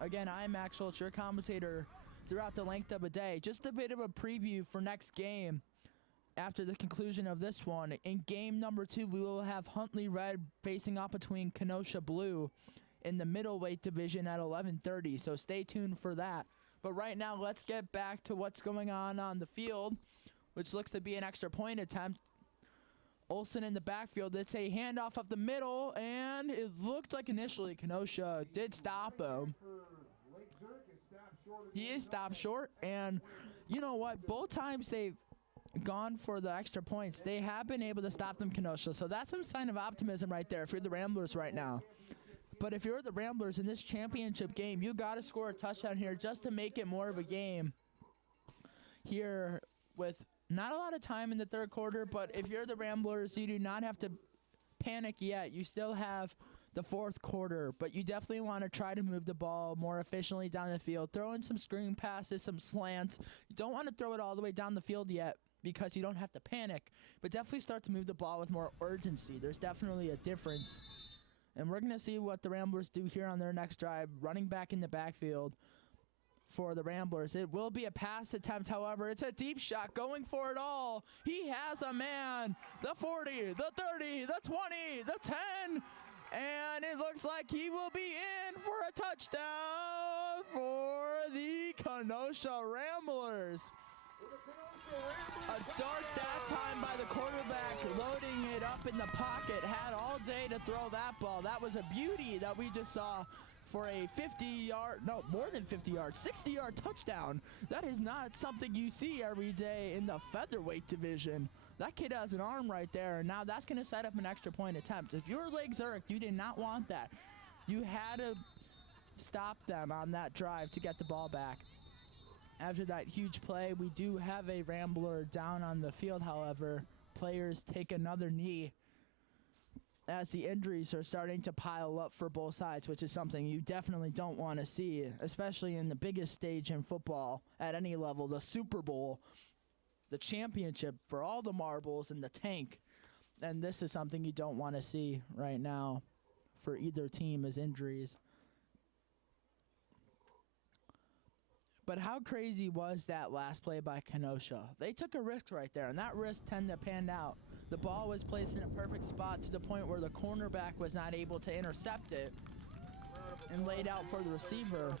Again, I'm Max Schultz, your commentator throughout the length of a day. Just a bit of a preview for next game after the conclusion of this one. In game number 2, we will have Huntley Red facing off between Kenosha Blue in the middleweight division at 11:30, so stay tuned for that. But right now, let's get back to what's going on the field, which looks to be an extra point attempt. Olson in the backfield. It's a handoff up the middle, and it looked like initially Kenosha did stop him. He is stopped short, and you know what? Both times they've gone for the extra points, they have been able to stop them, Kenosha. So that's some sign of optimism right there if you're the Ramblers right now. But if you're the Ramblers in this championship game, you got to score a touchdown here just to make it more of a game here with not a lot of time in the third quarter. But if you're the Ramblers, you do not have to panic yet. You still have the fourth quarter, but you definitely want to try to move the ball more efficiently down the field. Throw in some screen passes, some slants. You don't want to throw it all the way down the field yet because you don't have to panic, but definitely start to move the ball with more urgency. There's definitely a difference. And we're going to see what the Ramblers do here on their next drive, running back in the backfield for the Ramblers. It will be a pass attempt, however. It's a deep shot going for it all. He has a man. The 40, the 30, the 20, the 10. And it looks like he will be in for a touchdown for the Kenosha Ramblers. A dart that time by the quarterback, loading it up in the pocket, had all day to throw that ball. That was a beauty that we just saw for a 50-yard, no, more than 50 yards, 60-yard touchdown. That is not something you see every day in the featherweight division. That kid has an arm right there, and now that's going to set up an extra point attempt. If you're Lake Zurich, you did not want that. You had to stop them on that drive to get the ball back. After that huge play, we do have a Rambler down on the field, however, players take another knee as the injuries are starting to pile up for both sides, which is something you definitely don't want to see, especially in the biggest stage in football at any level, the Super Bowl, the championship for all the marbles in the tank. And this is something you don't want to see right now for either team is injuries. But how crazy was that last play by Kenosha? They took a risk right there, and that risk tended to pan out. The ball was placed in a perfect spot to the point where the cornerback was not able to intercept it and laid out for the receiver.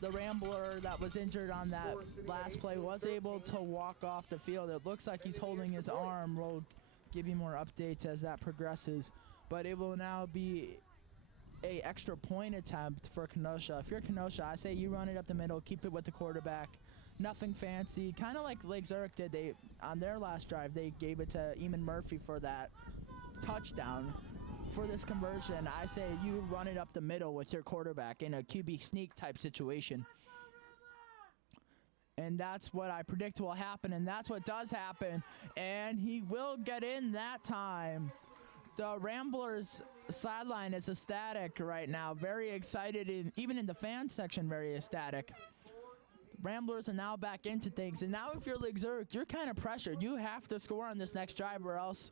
The Rambler that was injured on that last play was able to walk off the field. It looks like he's holding his arm. We'll give you more updates as that progresses. But it will now be a extra point attempt for Kenosha. If you're Kenosha, I say you run it up the middle, keep it with the quarterback. Nothing fancy, kind of like Lake Zurich did. They on their last drive, they gave it to Eamon Murphy for that touchdown. For this conversion, I say you run it up the middle with your quarterback in a QB sneak type situation. And that's what I predict will happen, and that's what does happen. And he will get in that time. The Ramblers sideline is ecstatic right now, very excited, even in the fan section, very ecstatic. Ramblers are now back into things, and now if you're Lake Zurich, you're kind of pressured. You have to score on this next drive or else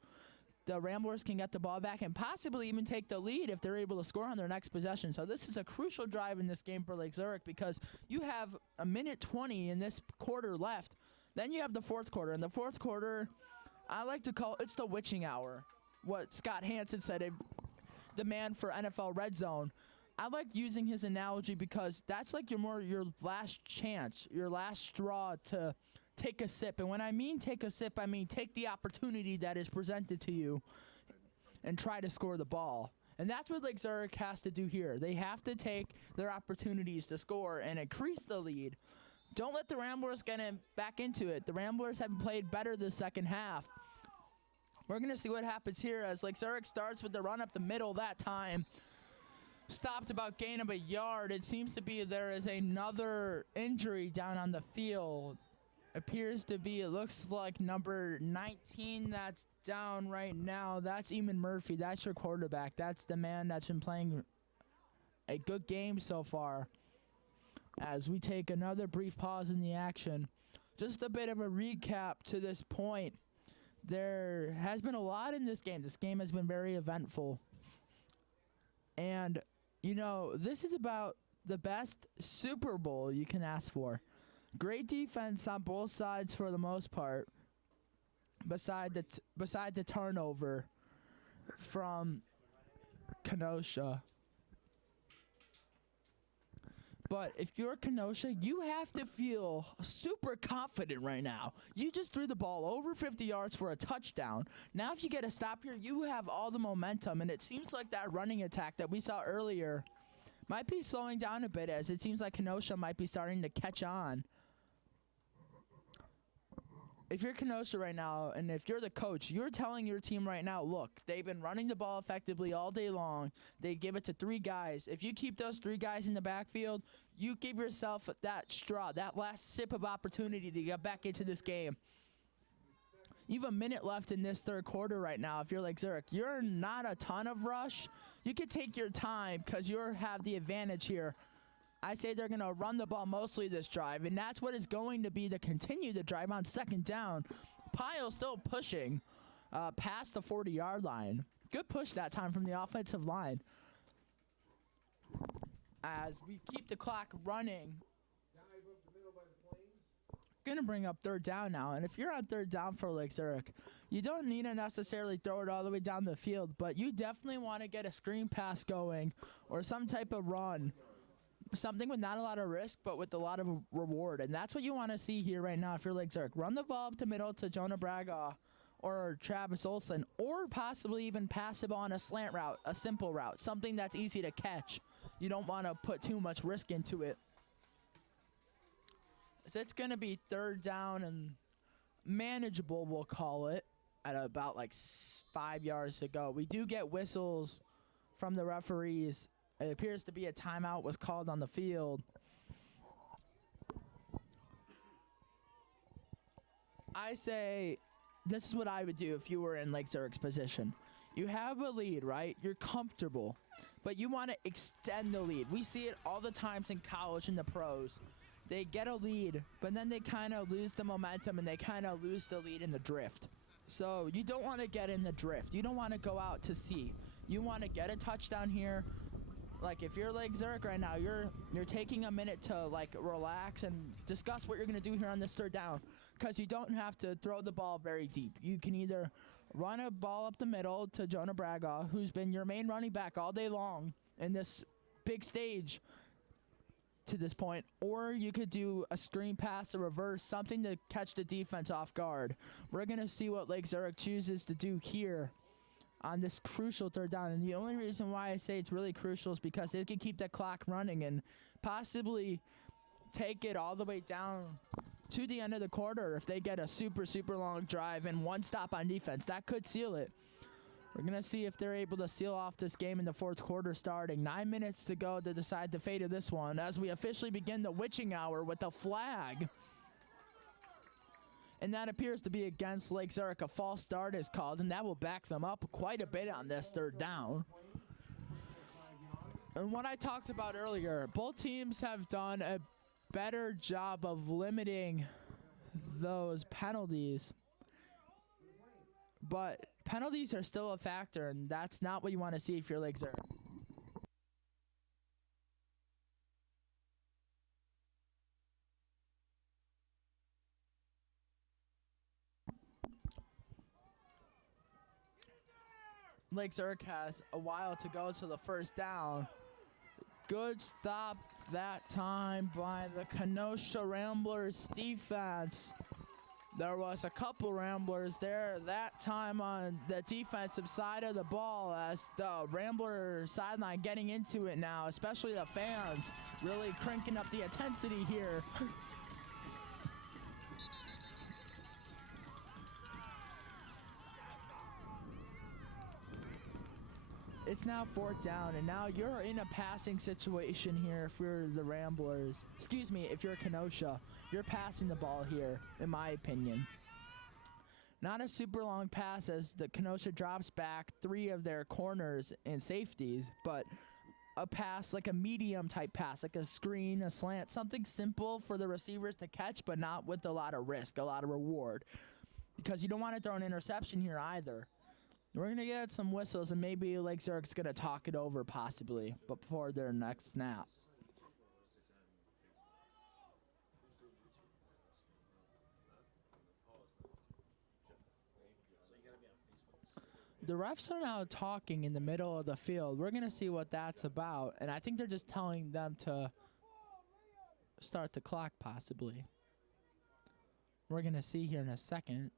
the Ramblers can get the ball back and possibly even take the lead if they're able to score on their next possession. So this is a crucial drive in this game for Lake Zurich because you have a minute 20 in this quarter left. Then you have the fourth quarter. In the fourth quarter, I like to call it's the witching hour. What Scott Hansen said, the man for NFL Red Zone. I like using his analogy because that's like your last chance, your last straw to take a sip. And when I mean take a sip, I mean take the opportunity that is presented to you and try to score the ball. And that's what Lake Zurich has to do here. They have to take their opportunities to score and increase the lead. Don't let the Ramblers get back into it. The Ramblers have played better the second half. We're going to see what happens here as Lake Zurich starts with the run up the middle that time. Stopped about gain of a yard. It seems to be there is another injury down on the field. Appears to be, it looks like number 19 that's down right now. That's Eamon Murphy. That's your quarterback. That's the man that's been playing a good game so far. As we take another brief pause in the action. Just a bit of a recap to this point. There has been a lot in this game. This game has been very eventful. And, you know, this is about the best Super Bowl you can ask for. Great defense on both sides for the most part, beside the turnover from Kenosha. But if you're Kenosha, you have to feel super confident right now. You just threw the ball over 50 yards for a touchdown. Now if you get a stop here, you have all the momentum, and it seems like that running attack that we saw earlier might be slowing down a bit as it seems like Kenosha might be starting to catch on. If you're Kenosha right now, and if you're the coach, you're telling your team right now, look, they've been running the ball effectively all day long. They give it to 3 guys. If you keep those 3 guys in the backfield, you give yourself that straw, that last sip of opportunity to get back into this game. You have a minute left in this third quarter right now. If you're like Zurich, you're not a ton of rush. You can take your time because you have the advantage here. I say they're going to run the ball mostly this drive, and that's what is going to be to continue the drive on second down. Pyle still pushing past the 40-yard line. Good push that time from the offensive line. As we keep the clock running. Going to bring up third down now, and if you're on third down for Lake Zurich, you don't need to necessarily throw it all the way down the field, but you definitely want to get a screen pass going or some type of run. Something with not a lot of risk, but with a lot of reward. And that's what you want to see here right now if you're Lake Zurich. Run the ball up the middle to Jonah Braga or Travis Olson, or possibly even pass it on a slant route, a simple route, something that's easy to catch. You don't want to put too much risk into it. So it's going to be third down and manageable, we'll call it, at about like 5 yards to go. We do get whistles from the referees. It appears to be a timeout was called on the field. I say this is what I would do if you were in Lake Zurich's position. You have a lead, right? You're comfortable, but you want to extend the lead. We see it all the times in college and the pros. They get a lead, but then they kind of lose the momentum and they kind of lose the lead in the drift. So you don't want to get in the drift. You don't want to go out to sea. You want to get a touchdown here. Like if you're Lake Zurich right now, you're taking a minute to like relax and discuss what you're going to do here on this third down, because you don't have to throw the ball very deep. You can either run a ball up the middle to Jonah Braga, who's been your main running back all day long in this big stage to this point, or you could do a screen pass, a reverse, something to catch the defense off guard. We're going to see what Lake Zurich chooses to do here on this crucial third down. And the only reason why I say it's really crucial is because they can keep that clock running and possibly take it all the way down to the end of the quarter if they get a super, super long drive and one stop on defense. That could seal it. We're going to see if they're able to seal off this game in the fourth quarter starting. 9 minutes to go to decide the fate of this one as we officially begin the witching hour with a flag. And that appears to be against Lake Zurich. A false start is called, and that will back them up quite a bit on this third down. And what I talked about earlier, both teams have done a better job of limiting those penalties. But penalties are still a factor, and that's not what you want to see if you're Lake Zurich. Lake Zurich has a while to go to the first down. Good stop that time by the Kenosha Ramblers defense. There was a couple Ramblers there that time on the defensive side of the ball as the Rambler sideline getting into it now, especially the fans really cranking up the intensity here. It's now fourth down, and now you're in a passing situation here if you're the Ramblers. Excuse me, if you're Kenosha. You're passing the ball here, in my opinion. Not a super long pass as the Kenosha drops back 3 of their corners and safeties, but a pass, like a medium type pass, like a screen, a slant, something simple for the receivers to catch, but not with a lot of risk, a lot of reward. Because you don't want to throw an interception here either. We're going to get some whistles, and maybe Lake Zurich's going to talk it over possibly before their next snap. The refs are now talking in the middle of the field. We're going to see what that's about, and I think they're just telling them to start the clock possibly. We're going to see here in a second.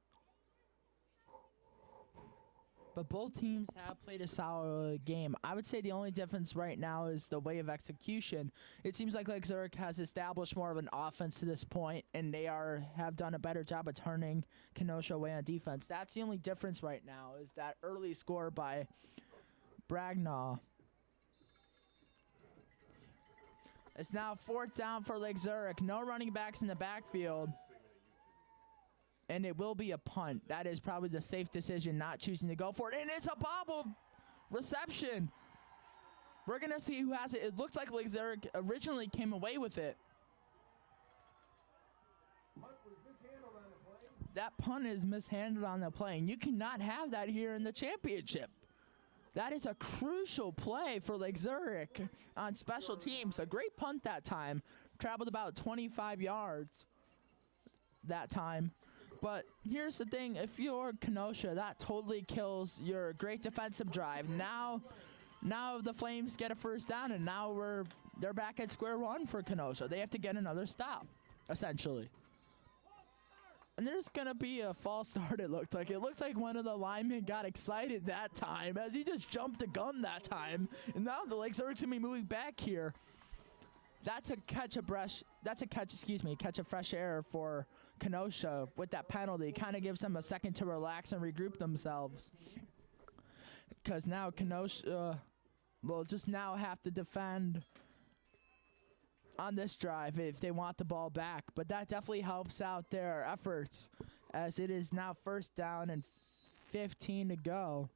But both teams have played a solid game. I would say the only difference right now is the way of execution. It seems like Lake Zurich has established more of an offense to this point, and they have done a better job of turning Kenosha away on defense. That's the only difference right now, is that early score by Bragnaw. It's now fourth down for Lake Zurich. No running backs in the backfield. And it will be a punt. That is probably the safe decision, not choosing to go for it. And it's a bobble reception. We're going to see who has it. It looks like Lake Zurich originally came away with it. That punt is mishandled on the play. And you cannot have that here in the championship. That is a crucial play for Lake Zurich on special teams. A great punt that time. Traveled about 25 yards that time. But here's the thing, if you're Kenosha, that totally kills your great defensive drive. Now the Flames get a first down, and now they're back at square one for Kenosha. They have to get another stop, essentially. And there's going to be a false start, it looked like. It looked like one of the linemen got excited that time as he just jumped the gun that time. And now the Lake Zurich's going to be moving back here. That's a catch of fresh air for Kenosha with that penalty. Kind of gives them a second to relax and regroup themselves. Because now Kenosha will just now have to defend on this drive if they want the ball back. But that definitely helps out their efforts as it is now first down and 15 to go.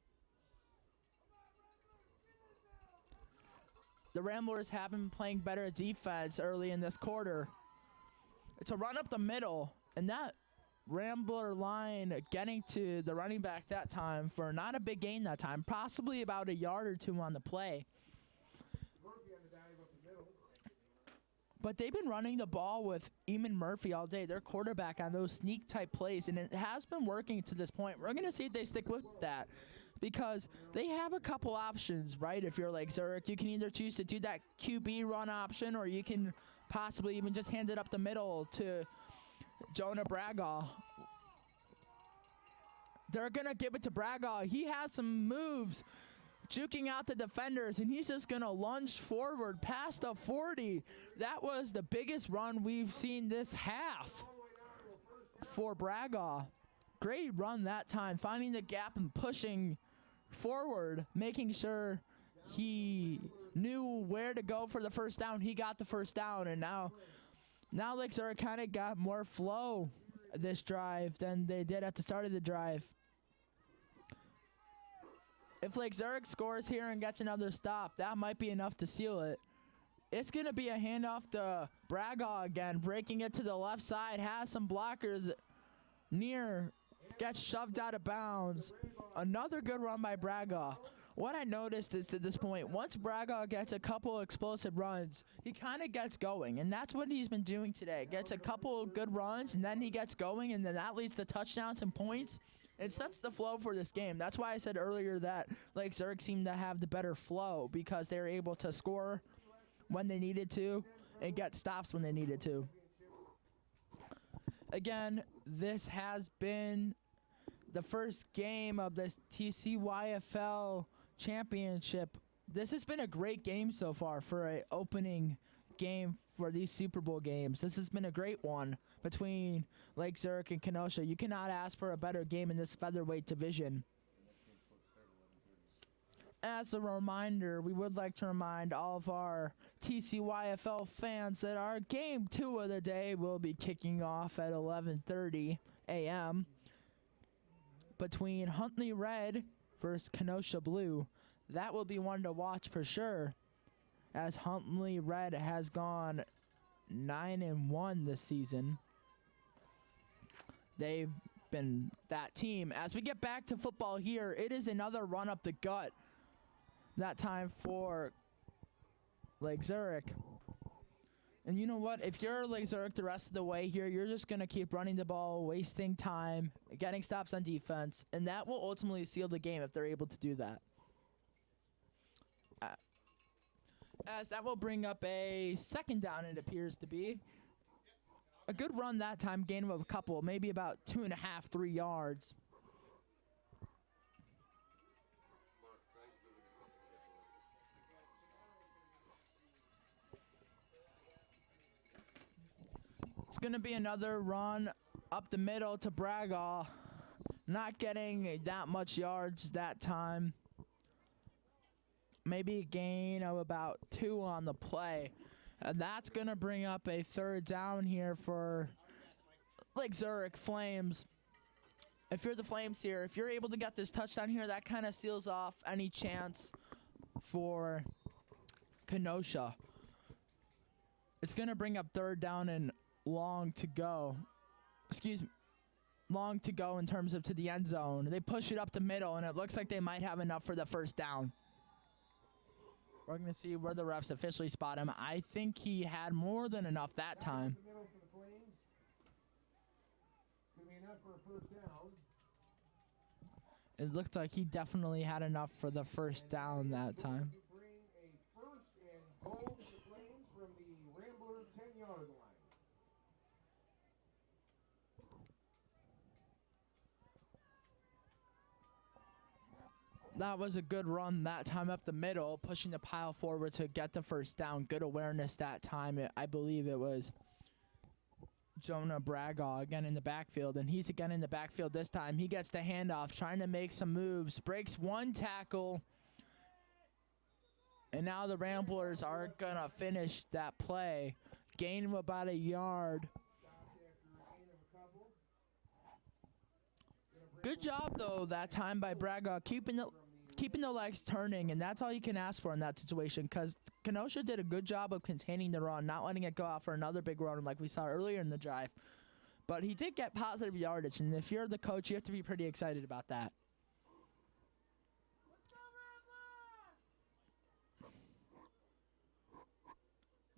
The Ramblers have been playing better defense early in this quarter. It's a run up the middle, and that Rambler line getting to the running back that time for not a big gain that time, possibly about a yard or two on the play. But they've been running the ball with Eamon Murphy all day, their quarterback, on those sneak type plays, and it has been working to this point. We're going to see if they stick with that, because they have a couple options, right? If you're like Zurich, you can either choose to do that QB run option, or you can possibly even just hand it up the middle to Jonah Bragaw. They're going to give it to Bragaw. He has some moves, juking out the defenders, and he's just going to lunge forward past the 40. That was the biggest run we've seen this half for Bragaw. Great run that time, finding the gap and pushing forward, making sure he knew where to go for the first down. He got the first down, and now Lake Zurich kind of got more flow this drive than they did at the start of the drive. If Lake Zurich scores here and gets another stop, that might be enough to seal it. It's going to be a handoff to Bragaw again, breaking it to the left side, has some blockers near, gets shoved out of bounds. Another good run by Bragaw. What I noticed is, to this point, once Bragaw gets a couple explosive runs, he kind of gets going, and that's what he's been doing today. Gets a couple good runs, and then he gets going, and then that leads to touchdowns and points. It sets the flow for this game. That's why I said earlier that Lake Zurich seemed to have the better flow, because they were able to score when they needed to and get stops when they needed to. Again, this has been the first game of this TCYFL championship. This has been a great game so far for an opening game for these Super Bowl games. This has been a great one between Lake Zurich and Kenosha. You cannot ask for a better game in this featherweight division. As a reminder, we would like to remind all of our TCYFL fans that our game 2 of the day will be kicking off at 11:30 a.m. between Huntley Red versus Kenosha Blue. That will be one to watch for sure, as Huntley Red has gone 9-1 this season. They've been that team. As we get back to football here, it is another run up the gut, that time for Lake Zurich. And you know what? If you're Lake Zurich the rest of the way here, you're just going to keep running the ball, wasting time, getting stops on defense, and that will ultimately seal the game if they're able to do that. As that will bring up a second down, it appears to be. A good run that time, gain of a couple, maybe about 2.5, 3 yards. It's going to be another run up the middle to Bragaw. Not getting that much yards that time. Maybe a gain of about 2 on the play. And that's going to bring up a third down here for Lake Zurich Flames. If you're the Flames here, if you're able to get this touchdown here, that kind of seals off any chance for Kenosha. It's going to bring up third down and long to go. Long to go in terms of to the end zone. They push it up the middle, and it looks like they might have enough for the first down. We're going to see where the refs officially spot him. I think he had more than enough that time. It looked like he definitely had enough for the first down that time. That was a good run that time up the middle, pushing the pile forward to get the first down. Good awareness that time. I believe it was Jonah Bragaw again in the backfield, and he's again in the backfield this time. He gets the handoff, trying to make some moves, breaks one tackle, and now the Ramblers are going to finish that play. Gain of about a yard. Good job though that time by Braga keeping the legs turning, and that's all you can ask for in that situation because Kenosha did a good job of containing the run, not letting it go out for another big run like we saw earlier in the drive. But he did get positive yardage, and if you're the coach, you have to be pretty excited about that.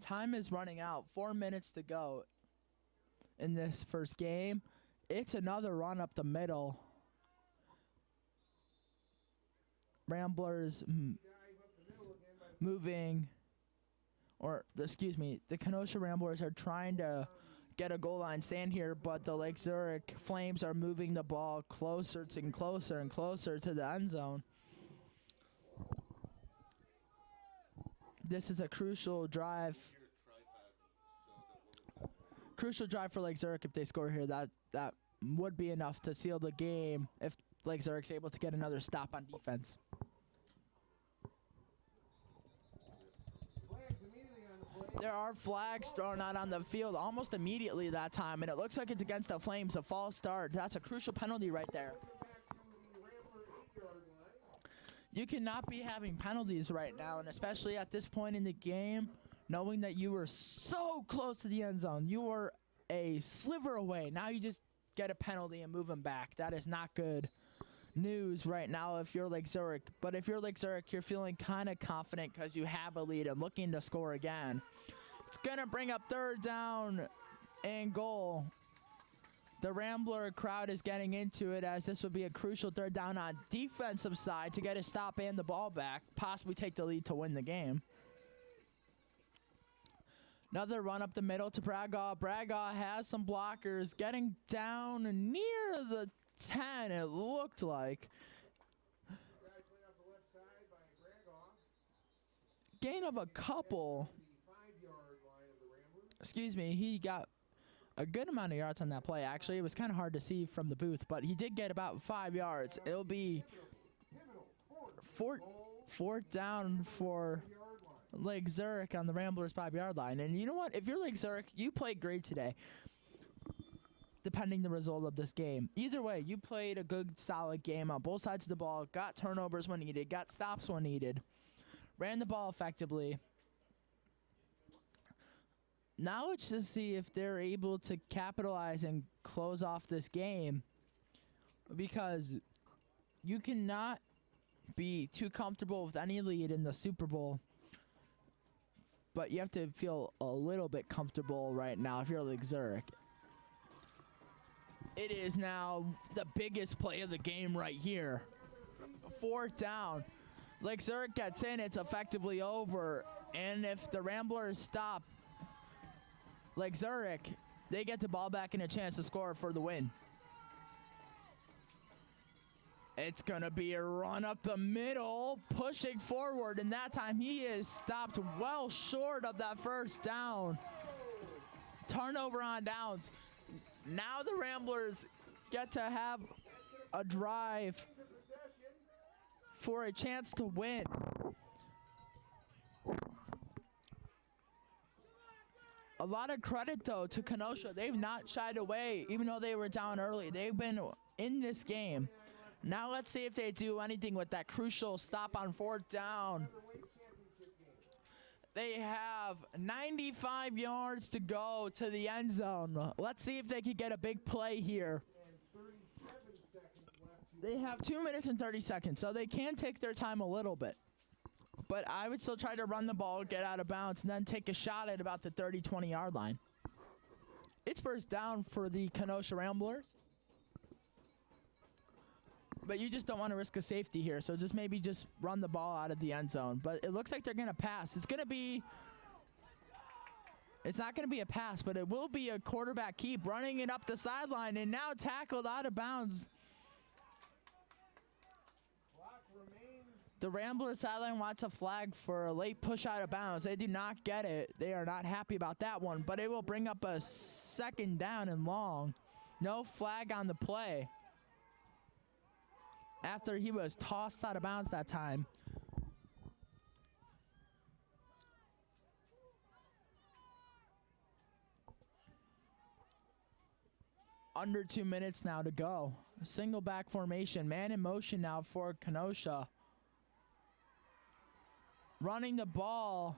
Time is running out. 4 minutes to go in this first game. It's another run up the middle. Ramblers moving, or excuse me, the Kenosha Ramblers are trying to get a goal line stand here, but the Lake Zurich Flames are moving the ball closer and closer and closer to the end zone. This is a crucial drive. Crucial drive for Lake Zurich if they score here. That would be enough to seal the game if Lake Zurich's able to get another stop on defense. There are flags thrown out on the field almost immediately that time, and it looks like it's against the Flames, a false start. That's a crucial penalty right there. You cannot be having penalties right now, and especially at this point in the game, knowing that you were so close to the end zone. You were a sliver away. Now you just get a penalty and move them back. That is not good news right now if you're Lake Zurich. But if you're Lake Zurich, you're feeling kind of confident because you have a lead and looking to score again. It's going to bring up third down and goal. The Rambler crowd is getting into it as this would be a crucial third down on defensive side to get a stop and the ball back, possibly take the lead to win the game. Another run up the middle to Braga. Braga has some blockers getting down near the 10, it looked like. Gain of a couple. Excuse me, he got a good amount of yards on that play. Actually, it was kind of hard to see from the booth, but he did get about 5 yards. It'll be fourth down for Lake Zurich on the Ramblers 5-yard line. And you know what? If you're Lake Zurich, you played great today, depending the result of this game. Either way, you played a good, solid game on both sides of the ball, got turnovers when needed, got stops when needed, ran the ball effectively. Now it's to see if they're able to capitalize and close off this game, because you cannot be too comfortable with any lead in the Super Bowl, but you have to feel a little bit comfortable right now if you're Lake Zurich. It is now the biggest play of the game right here. Fourth down. Lake Zurich gets in, it's effectively over, and if the Ramblers stop Lake Zurich, they get the ball back and a chance to score for the win. It's going to be a run up the middle, pushing forward, and that time he is stopped well short of that first down. Turnover on downs. Now the Ramblers get to have a drive for a chance to win. A lot of credit, though, to Kenosha. They've not shied away, even though they were down early. They've been in this game. Now let's see if they do anything with that crucial stop on fourth down. They have 95 yards to go to the end zone. Let's see if they can get a big play here. They have 2 minutes and 30 seconds, so they can take their time a little bit. But I would still try to run the ball, get out of bounds, and then take a shot at about the 30, 20-yard line. It's first down for the Kenosha Ramblers. But you just don't want to risk a safety here, so maybe just run the ball out of the end zone. But it looks like they're going to pass. It's not going to be a pass, but it will be a quarterback keep, running it up the sideline, and now tackled out of bounds. The Ramblers sideline wants a flag for a late push out of bounds. They do not get it. They are not happy about that one, but it will bring up a second down and long. No flag on the play after he was tossed out of bounds that time. Under 2 minutes now to go Single back formation. Man in motion now for Kenosha. Running the ball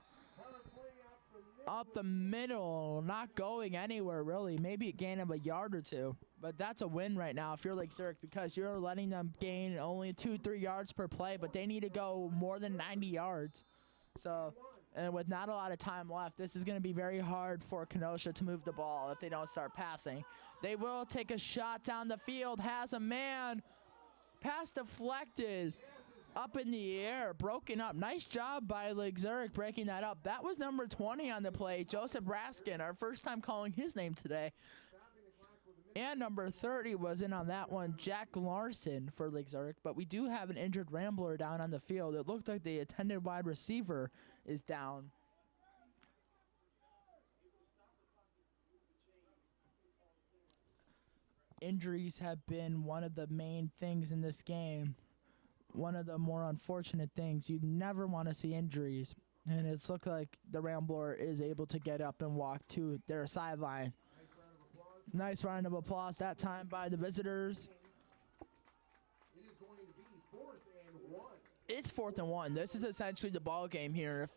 up the middle, not going anywhere really. Maybe a gain of a yard or two. But that's a win right now if you're Lake Zurich, because you're letting them gain only 2-3 yards per play, but they need to go more than 90 yards. So, and with not a lot of time left, this is going to be very hard for Kenosha to move the ball if they don't start passing. They will take a shot down the field, has a man, pass deflected, up in the air, broken up. Nice job by Lake Zurich breaking that up. That was number 20 on the play, Joseph Raskin, our first time calling his name today. And number 30 was in on that one, Jack Larson for Lake Zurich. But we do have an injured Rambler down on the field. It looked like the attended wide receiver is down. Injuries have been one of the main things in this game. One of the more unfortunate things. You never want to see injuries. And it's looked like the Rambler is able to get up and walk to their sideline. Nice round of applause that time by the visitors. It is going to be 4th and 1. It's 4th and 1. This is essentially the ball game here.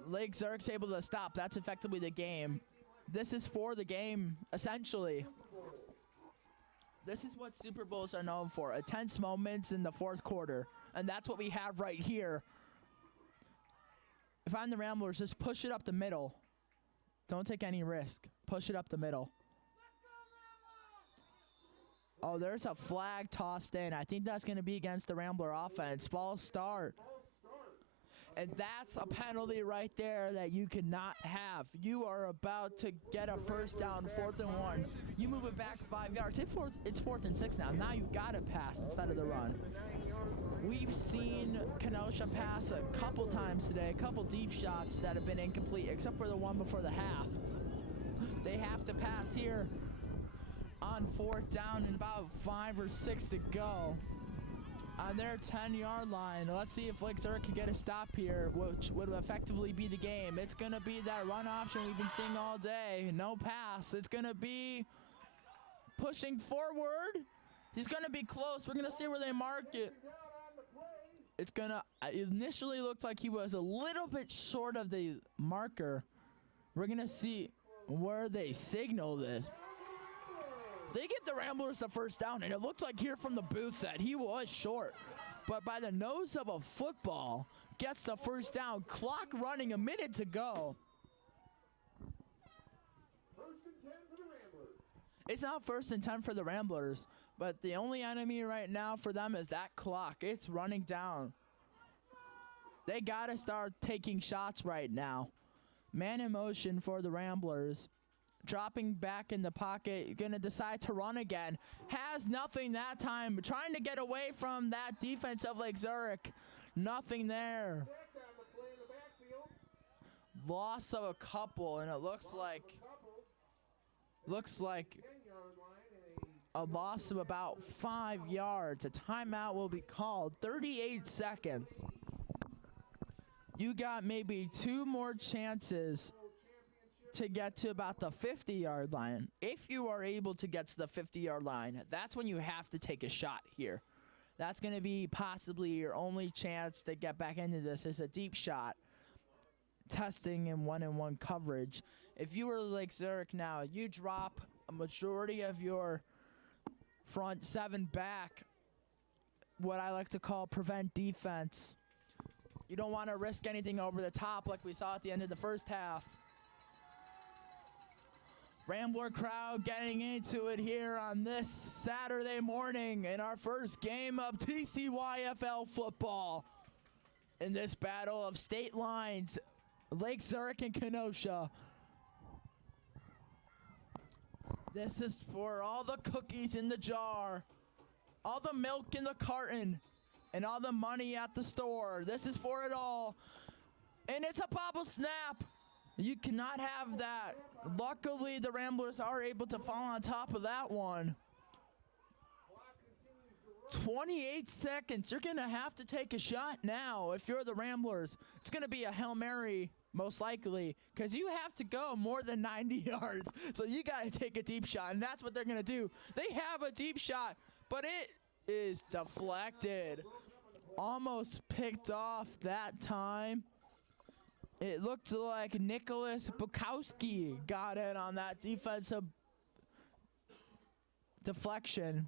If Lake Zurich's able to stop, that's effectively the game. This is for the game, essentially. This is what Super Bowls are known for, tense moments in the 4th quarter. And that's what we have right here. If I'm the Ramblers, just push it up the middle. Don't take any risk. Push it up the middle. Oh, there's a flag tossed in. I think that's going to be against the Rambler offense. False start. And that's a penalty right there that you cannot have. You are about to get a first down, 4th and 1. You move it back 5 yards. It's 4th and 6 now. Now you got to pass instead of the run. We've seen Kenosha pass a couple times today, a couple deep shots that have been incomplete, except for the one before the half. They have to pass here on 4th down and about 5 or 6 to go on their 10-yard line. Let's see if Lake Zurich can get a stop here, which would effectively be the game. It's going to be that run option we've been seeing all day. No pass. It's going to be pushing forward. He's going to be close. We're going to see where they mark it. It's going to initially looked like he was a little bit short of the marker. We're going to see where they signal this. They give the Ramblers the first down, and it looked like here from the booth that he was short. But by the nose of a football, gets the first down. Clock running, a minute to go. 1st and 10 for the Ramblers. It's not 1st and 10 for the Ramblers, but the only enemy right now for them is that clock. It's running down. They got to start taking shots right now. Man in motion for the Ramblers. Dropping back in the pocket, going to decide to run again. Has nothing that time. Trying to get away from that defense of Lake Zurich. Nothing there. Loss of a couple, and it looks like a loss of about 5 yards. A timeout will be called. 38 seconds. You got maybe 2 more chances to get to about the 50-yard line. If you are able to get to the 50-yard line, that's when you have to take a shot here. That's going to be possibly your only chance to get back into this is a deep shot. Testing in 1-on-1 coverage. If you were Lake Zurich now, you drop a majority of your front 7 back, what I like to call prevent defense. You don't want to risk anything over the top like we saw at the end of the first half. Rambler crowd getting into it here on this Saturday morning in our first game of TCYFL football. In this battle of state lines, Lake Zurich and Kenosha. This is for all the cookies in the jar, all the milk in the carton, and all the money at the store. This is for it all. And it's a bobble snap. You cannot have that. Luckily, the Ramblers are able to fall on top of that one. 28 seconds. You're going to have to take a shot now if you're the Ramblers. It's going to be a Hail Mary most likely, because you have to go more than 90 yards. So you got to take a deep shot, and that's what they're going to do. They have a deep shot, but it is deflected. Almost picked off that time. It looked like Nicholas Bukowski got in on that defensive deflection.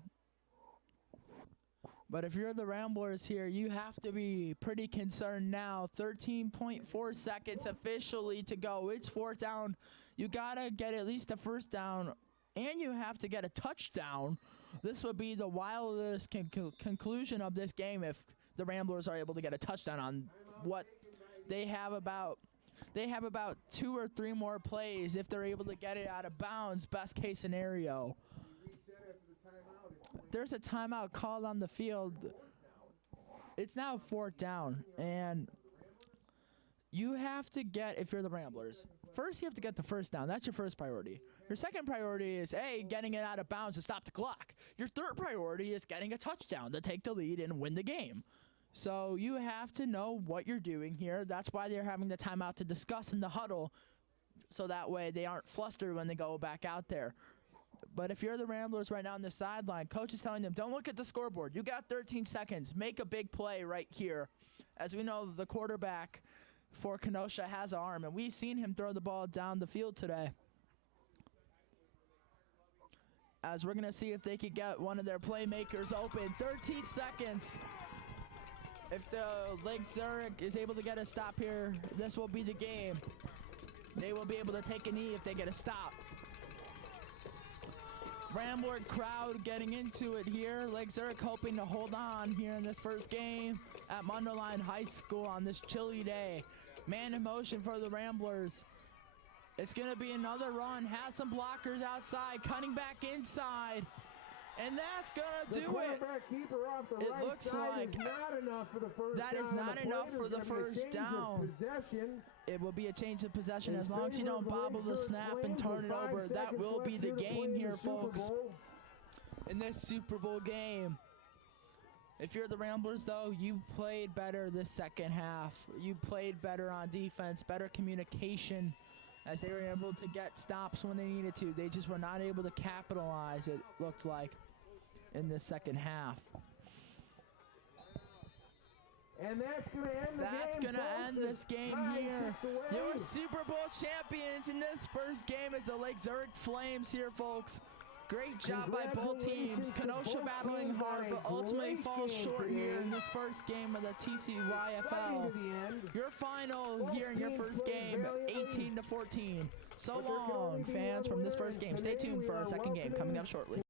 But if you're the Ramblers here, you have to be pretty concerned now. 13.4 seconds officially to go. It's 4th down. You got to get at least a first down, and you have to get a touchdown. This would be the wildest conclusion of this game if the Ramblers are able to get a touchdown on what they have about 2 or 3 more plays if they're able to get it out of bounds, best case scenario. There's a timeout called on the field. It's now 4th down, and you have to get, if you're the Ramblers, first you have to get the first down. That's your first priority. Your second priority is, A, getting it out of bounds to stop the clock. Your third priority is getting a touchdown to take the lead and win the game. So you have to know what you're doing here. That's why they're having the timeout to discuss in the huddle, so that way they aren't flustered when they go back out there. But if you're the Ramblers right now on the sideline, coach is telling them, don't look at the scoreboard. You got 13 seconds. Make a big play right here. As we know, the quarterback for Kenosha has an arm, and we've seen him throw the ball down the field today. As we're going to see if they could get one of their playmakers open. 13 seconds. If the Lake Zurich is able to get a stop here, this will be the game. They will be able to take a knee if they get a stop. Rambler crowd getting into it here. Lake Zurich hoping to hold on here in this first game at Mundelein High School on this chilly day. Man in motion for the Ramblers. It's going to be another run. Has some blockers outside, cutting back inside. And that's going to do it. It looks like that is not enough for the first down. It will be a change of possession as long as you don't bobble the snap and turn it over. That will be the game here, folks, in this Super Bowl game. If you're the Ramblers, though, you played better this second half. You played better on defense, better communication, as they were able to get stops when they needed to. They just were not able to capitalize, it looked like, in the second half. And that's going to end the game. That's going to end this game here. Your Super Bowl champions in this first game is the Lake Zurich Flames here, folks. Great job by both teams. Kenosha battling hard, but ultimately falls short here in this first game of the TCYFL. Your final here in your first game, 18-14. So long, fans, from this first game. Stay tuned for our second game coming up shortly.